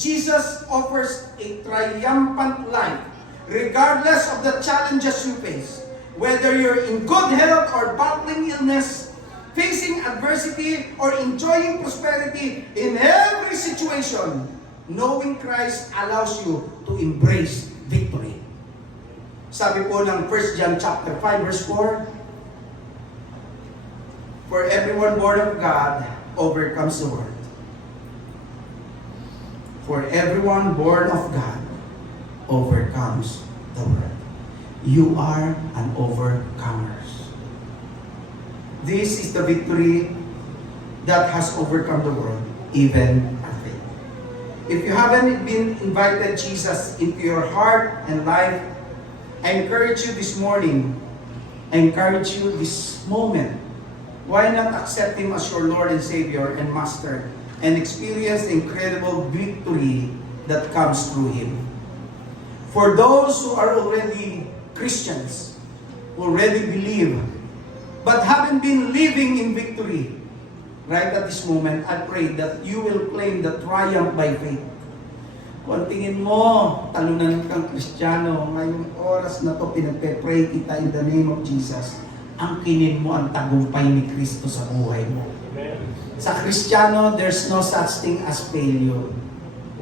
Jesus offers a triumphant life, regardless of the challenges you face. Whether you're in good health or battling illness, facing adversity or enjoying prosperity, in every situation, knowing Christ allows you to embrace victory. Sabi po ng 1 John chapter 5 verse 4, for everyone born of God overcomes the world. For everyone born of God overcomes the world. You are an overcomer. This is the victory that has overcome the world, even our faith. If you haven't been invited Jesus into your heart and life, I encourage you this morning, I encourage you this moment, why not accept Him as your Lord and Savior and Master and experience the incredible victory that comes through Him. For those who are already Christians, who already believe, but haven't been living in victory, right at this moment, I pray that you will claim the triumph by faith. Kung tingin mo, talunan kang Kristiyano, ngayong oras na to, pinagpe-pray kita in the name of Jesus, ang kinin mo ang tagumpay ni Kristo sa buhay mo. Sa Kristiyano, there's no such thing as failure.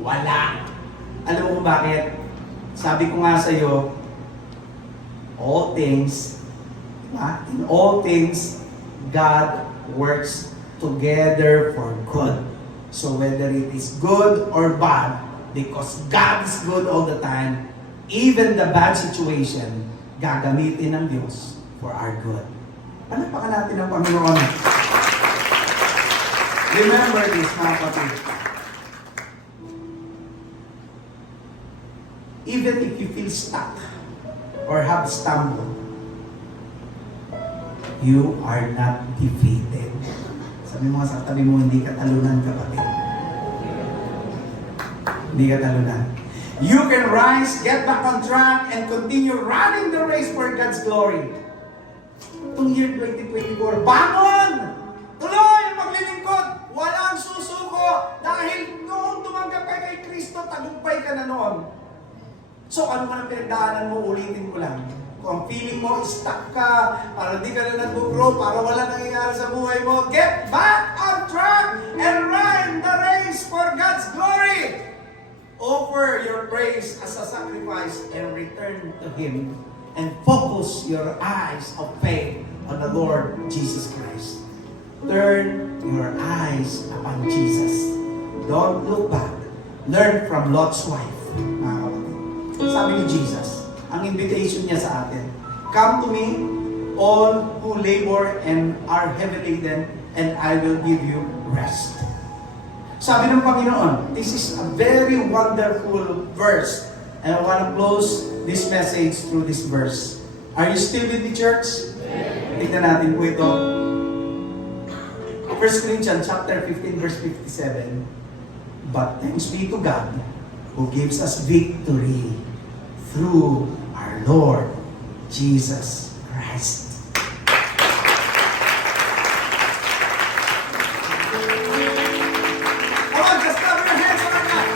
Wala. Alam mo kung bakit? Sabi ko nga sa iyo, all things, in all things, God works together for good. So whether it is good or bad, because God is good all the time, even the bad situation, gagamitin ng Diyos for our good. Palakpakan natin ang Panginoon. Remember this, mga kapatid. even if you feel stuck or have stumbled, you are not defeated. Sabi mo sa tabi mo, hindi ka talunan, kapatid. Hindi ka talunan. You can rise, get back on track, and continue running the race for God's glory. Itong year 2024, bangon! Tuloy! Maglilingkod! Walang susuko! Dahil noong tumanggap ka kay Kristo, tagumpay ka na noon. So ano man ang pinagdaanan mo, ulitin ko lang. Kung feeling mo, stuck ka, para di ka na nag-grow, para wala nangyayari sa buhay mo, get back on track and run the race for God's glory. Offer your praise as a sacrifice and return to Him and focus your eyes of faith on the Lord Jesus Christ. Turn your eyes upon Jesus. Don't look back. Learn from Lot's wife. Mga kapatid. Sabi ni Jesus, ang invitation niya sa atin, come to me, all who labor and are heavy laden, and I will give you rest. Sabi ng Panginoon, this is a very wonderful verse. And I want to close this message through this verse. Are you still with the church? Tignan natin po ito. 1 Corinthians chapter 15 verse 57. But thanks be to God who gives us victory through our Lord Jesus Christ. Come on, just clap your hands for that.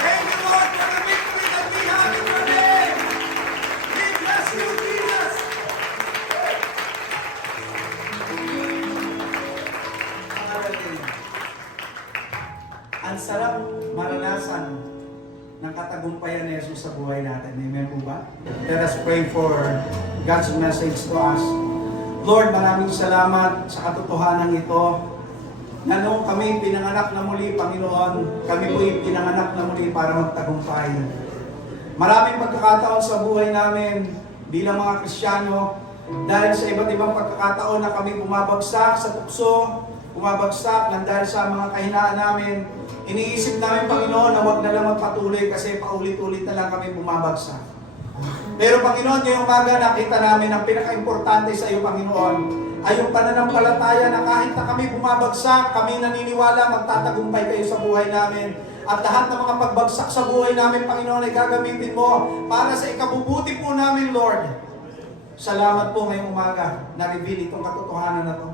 Thank you, Lord, for the victory that we have in your name. We bless you, Jesus. Ang sarap maranasan ng katagumpayan ni Jesus sa buhay natin. Amen po ba? Let us pray for God's message to us. Lord, maraming salamat sa katotohanan ito na nung kami pinanganak na muli, Panginoon, kami po'y pinanganak na muli para magtagumpay. Maraming pagkakataon sa buhay namin bilang mga Kristiyano dahil sa iba't ibang pagkakataon na kami bumabagsak sa tukso, bumabagsak ng dahil sa mga kahinaan namin. Iniisip namin, Panginoon, na huwag na lang magpatuloy kasi paulit-ulit na lang kami bumabagsak. Pero Panginoon, ngayong umaga nakita namin ang pinaka-importante sa iyo, Panginoon, ay yung pananampalataya na kahit na kami bumabagsak, kami naniniwala magtatagumpay kayo sa buhay namin. At lahat ng mga pagbagsak sa buhay namin, Panginoon, ay gagamitin mo para sa ikabubuti po namin, Lord. Salamat po ngayong umaga na-reveal itong katotohanan na to.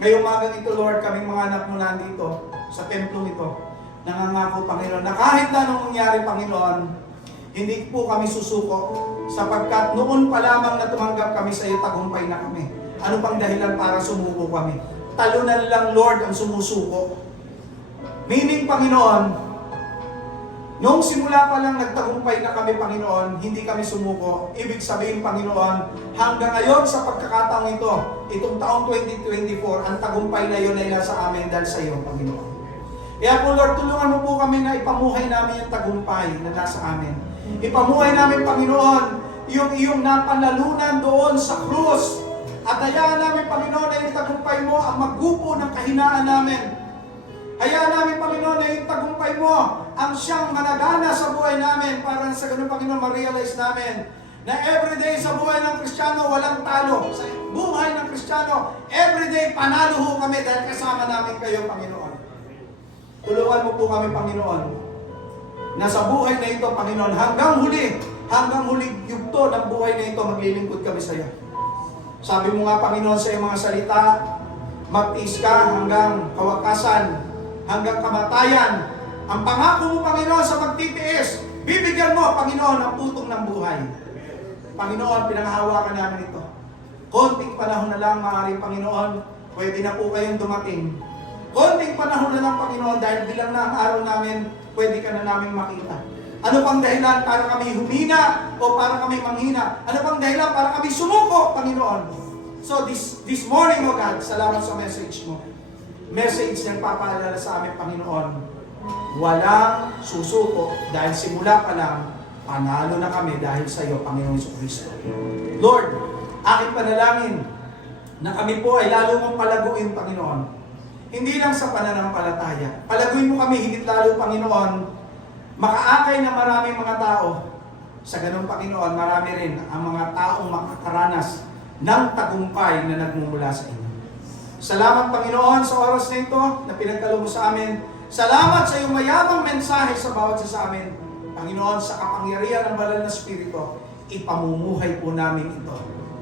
Ngayong umaga ito, Lord, kaming mga anak mo nandito sa templong ito. Nangangako, Panginoon, na kahit na anong mangyari, Panginoon, hindi po kami susuko sapagkat noon pa lamang na tumanggap kami sa iyo, tagumpay na kami. Ano pang dahilan para sumuko kami? Talunan lang, Lord, ang sumusuko. Meaning, Panginoon, noong simula pa lang nagtagumpay na kami, Panginoon, hindi kami sumuko. Ibig sabihin, Panginoon, hanggang ngayon sa pagkakataong ito, itong taong 2024, ang tagumpay na yun ay nasa amin dahil sa iyo, Panginoon. Kaya po, Lord, tulungan mo po kami na ipamuhay namin yung tagumpay na nasa amin. Ipamuhay namin, Panginoon, yung iyong napanalunan doon sa krus. At hayaan namin, Panginoon, na yung tagumpay mo ang maggupo ng kahinaan namin. Hayaan namin, Panginoon, na yung tagumpay mo ang siyang managana sa buhay namin para sa ganun, Panginoon, ma-realize namin na everyday sa buhay ng Kristiyano, walang talo. Sa buhay ng Kristiyano, everyday panalo ho kami dahil kasama namin kayo, Panginoon. Tulungan mo po kami, Panginoon, na sa buhay na ito, Panginoon, hanggang huli yugto ng buhay na ito, maglilingkod kami sa iyo. Sabi mo nga, Panginoon, sa iyong mga salita, magtiis ka hanggang kawakasan, hanggang kamatayan. Ang pangako mo, Panginoon, sa magtitiis, bibigyan mo, Panginoon, ang putong ng buhay. Panginoon, pinanghahawakan namin ito. Konting panahon na lang, maaaring Panginoon, pwede na po kayong dumating. Konting panahon na lang, Panginoon, dahil bilang na ang araw namin, pwede ka na namin makita. Ano pang dahilan para kami humina o para kami manghina? Ano pang dahilan para kami sumuko, Panginoon? So this morning, O God, salamat sa message mo. Message na papaalala sa amin, Panginoon, walang susuko dahil simula pa lang, panalo na kami dahil sa iyo, Panginoon Jesucristo. Lord, aking panalangin na kami po ay lalo mong palaguin, Panginoon. Hindi lang sa pananampalataya. Palaguin mo kami higit lalo, Panginoon, Makaakay na maraming mga tao. Sa ganung Panginoon, marami rin ang mga taong makakaranas ng tagumpay na nagmumula sa inyo. Salamat Panginoon sa oras na ito na pinagkaloob mo sa amin. Salamat sa iyong mayamang mensahe sa bawat isa sa amin. Panginoon, sa kapangyarihan ng Banal na Espiritu, ipamumuhay po namin ito.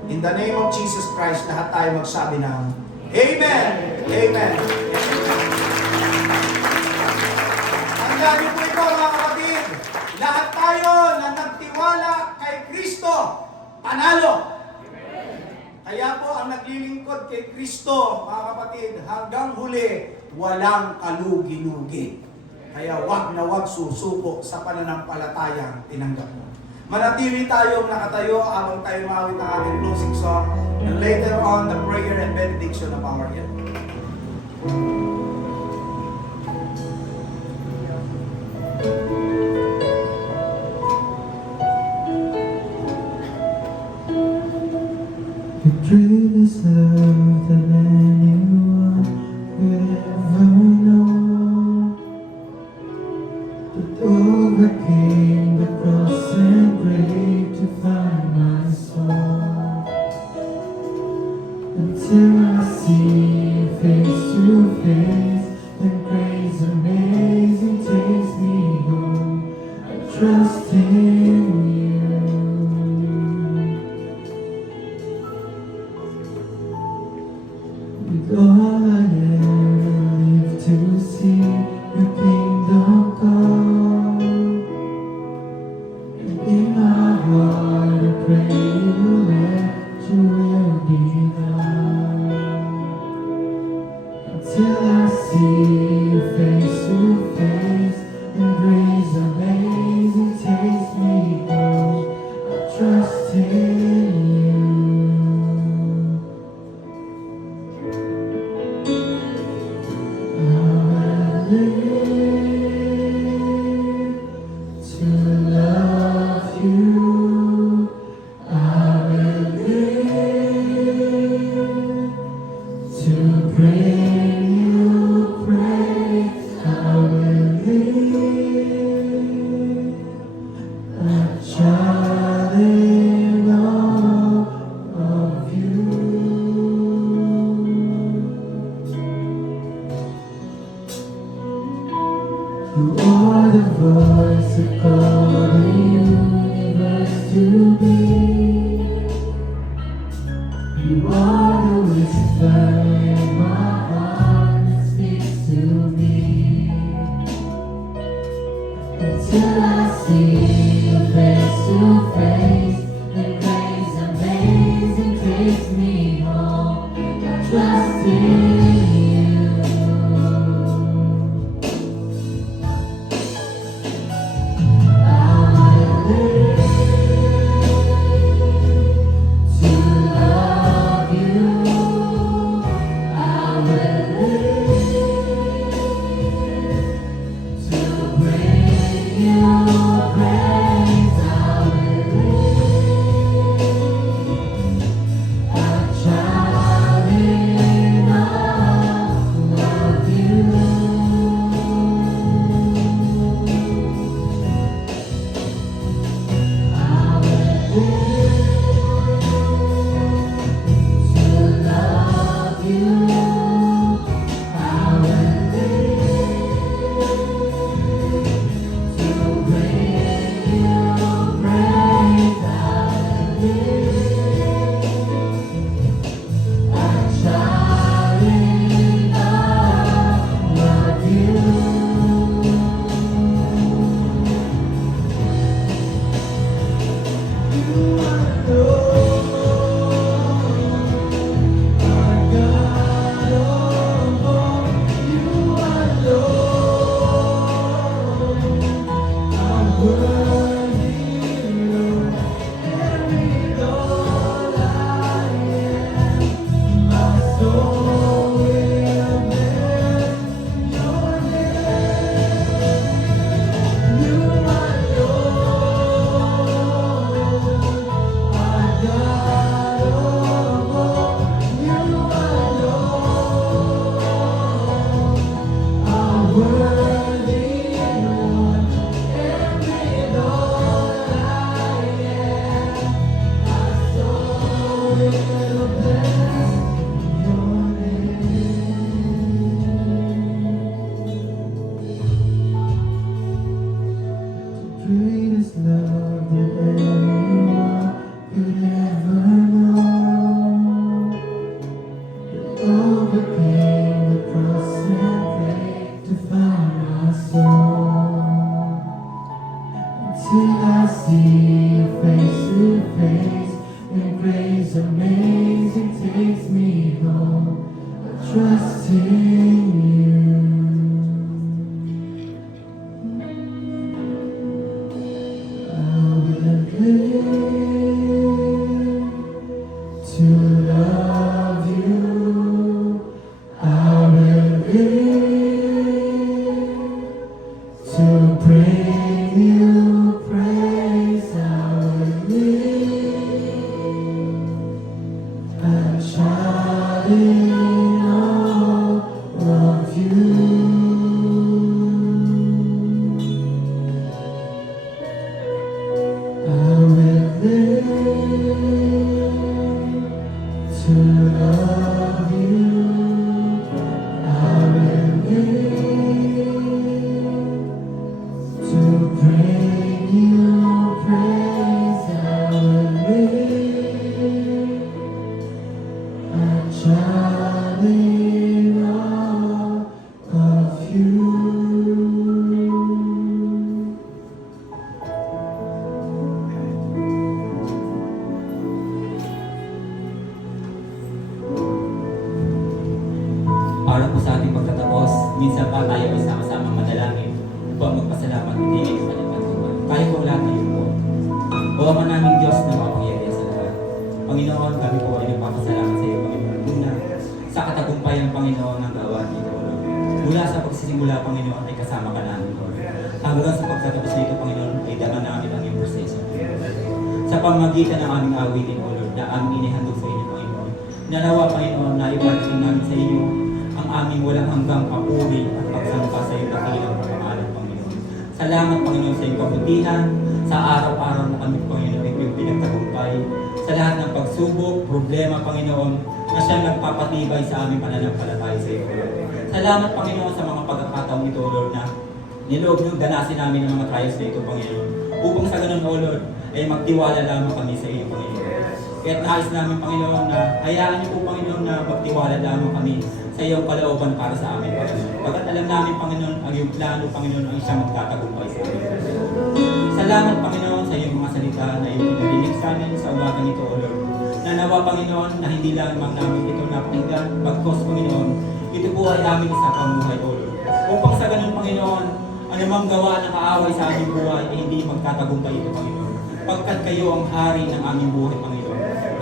In the name of Jesus Christ, lahat tayo magsabi ng Amen! Amen! Tandaan niyo po ito mga kapatid. Lahat tayo na nagtiwala kay Kristo, panalo. Kaya po ang naglilingkod kay Kristo, mga kapatid, hanggang huli, walang kalugi-lugi. Kaya wag na wag susuko sa pananampalatayang tinanggap mo. Manatili tayong nakatayo habang tayo mawit ng ating closing song, and later on, the prayer and benediction of our year. The greatest love that anyone will ever know, that overcame the cross and grave to find my soul. Until I see face to face, and grace amazing takes me home. I trust in you. With all I ever live to see your kingdom come, and in my heart I pray you'll let your will be done. Until I see you face to face, and grace amazing takes me home. I trust in you. I will live to love you. I will live to bring you praise. I will live a child in all of you. You are the voice that called the universe to be. You are the whisper in my heart that speaks to me. Until I see you face to face, the grace amazing takes me home. I trust in you. You praise, I will live. till I see you face to face. Your grace amazing takes me home. I trust in you. I will live to love you. I will live to bring you praise. I will live and shout in all of you. I will live to love you. I will live to bring you praise. I will live and shout in all of you. Para po sa ating pagtatapos, minsan pa tayo ay sama-sama manalangin upang magpasalamat at tingin sa kanyang pagtuman. Kaya po lahat ngayon po. O Ama naming Diyos na makapangyarihan sa lahat. Panginoon, kami po ay nagpapasalamat sa iyo, Panginoon. Una, sa katagumpayan, Panginoon, ng gawain nito, Lord. Mula sa pagsisimula, Panginoon, ay kasama ka namin, Lord. Hanggang sa pagtatapos nito, Panginoon, ay dama namin ang iyong proseso. Sa pamamagitan ng aming awitin, O Lord, na aming inihandog sa inyo, Panginoon. Nanawa, Panginoon, na iparating namin sa inyo ang aming walang hanggang papuri at pagsamba sa iyong dakilang pangalan, Panginoon. Salamat, Panginoon, sa iyong kabutihan, sa araw-araw na kami, Panginoon, ay iyong pinagtagumpay, sa lahat ng pagsubok, problema, Panginoon, na siyang nagpapatibay sa aming pananampalataya sa iyo, Lord. Salamat, Panginoon, sa mga pagkakataong ito, Lord, na niloob niyong ganasin namin ang mga trials na ito, Panginoon. Upang sa ganun, O Lord, ay magtiwala lamang kami sa iyo, Panginoon. Kaya't nais namin, Panginoon, na hayaan niyo po, Panginoon, na magtiwala lamang kami sa iyong kalooban para sa amin, Panginoon. Pagkat alam namin, Panginoon, ang iyong plano, Panginoon, ang siyang magtatagumpay sa amin. Salamat, Panginoon, sa iyong mga salita na iyong pinarinig sa amin sa umagang ito, O Lord. Nanawa, Panginoon, na hindi lamang namin ito napakinggan, bagkos, Panginoon, ito po ay aming isang pamuhay, O Lord. Upang sa ganun, Panginoon, anumang gawa ng kaaway sa aming buhay ay hindi magtatagumpay ito, Panginoon. Pagkat kayo ang hari ng aming buhay, Panginoon.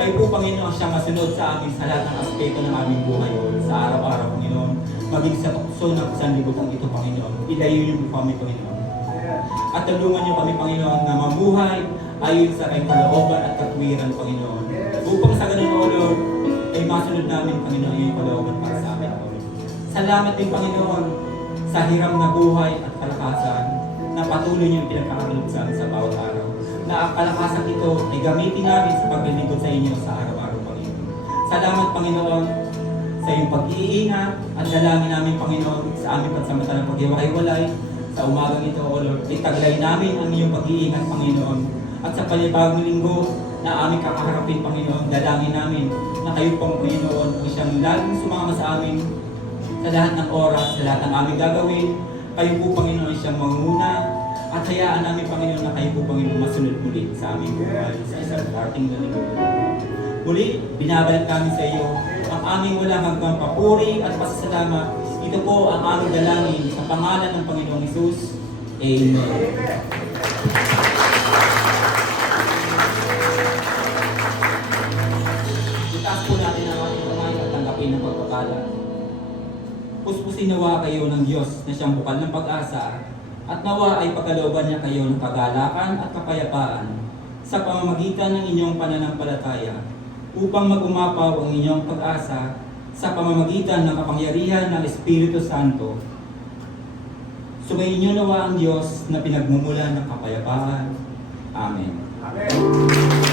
Kayo po, Panginoon, siya masunod sa amin sa lahat ng aspeto ng aming buhay, O Lord. Sa araw-araw, Panginoon, maging sa tukso ng sanlibutan ito, Panginoon. Ilayo niyo po kami, Panginoon. At tulungan niyo kami, Panginoon, na mamuhay ayon sa kayong kalooban at katwiran, Panginoon. Upang sa ganun, O Lord, ay masunod namin, Panginoon, yung kalooban para sa amin, O Lord. Salamat din, Panginoon, sa hiram na buhay at kalakasan na patuloy niyong pinagkakakalog sa amin sa bawat araw. Na ang kalakasan ito ay gamitin namin sa paglilingkod sa inyo sa araw-araw, Panginoon. Salamat, Panginoon, sa iyong pag-iingat at dalangin namin, Panginoon, sa aming pansamantalang paghiwalay sa umagang ito, O Lord. Itaglay namin ang iyong pag-iingat, Panginoon. At sa panibagong linggo na aming kakaharapin, Panginoon, dalangin namin na kayo pong, Panginoon, ang siyang laging sumama sa amin sa lahat ng oras, sa lahat ng aming gagawin. Kayo po, Panginoon, siyang manguna. At hayaan namin, Panginoon, na kayo po, Panginoon, masunod muli sa aming buhay sa isang parting na linggo. Muli, binabalik namin sa iyo ang aming walang hanggang papuri at pasasalamat. Ito po ang aming dalangin sa pangalan ng Panginoong Hesus. Amen. Itaas po natin ang ating kamay at tanggapin ang pagpapala. Puspusin nawa kayo ng Diyos na siyang bukal ng pag-asa at nawa ay pagkalooban niya kayo ng kagalakan at kapayapaan sa pamamagitan ng inyong pananampalataya upang mag-umapaw ang inyong pag-asa sa pamamagitan ng kapangyarihan ng Espiritu Santo. Sumayin niyo nawa ang Diyos na pinagmumulan ng kapayapaan. Amen. Amen.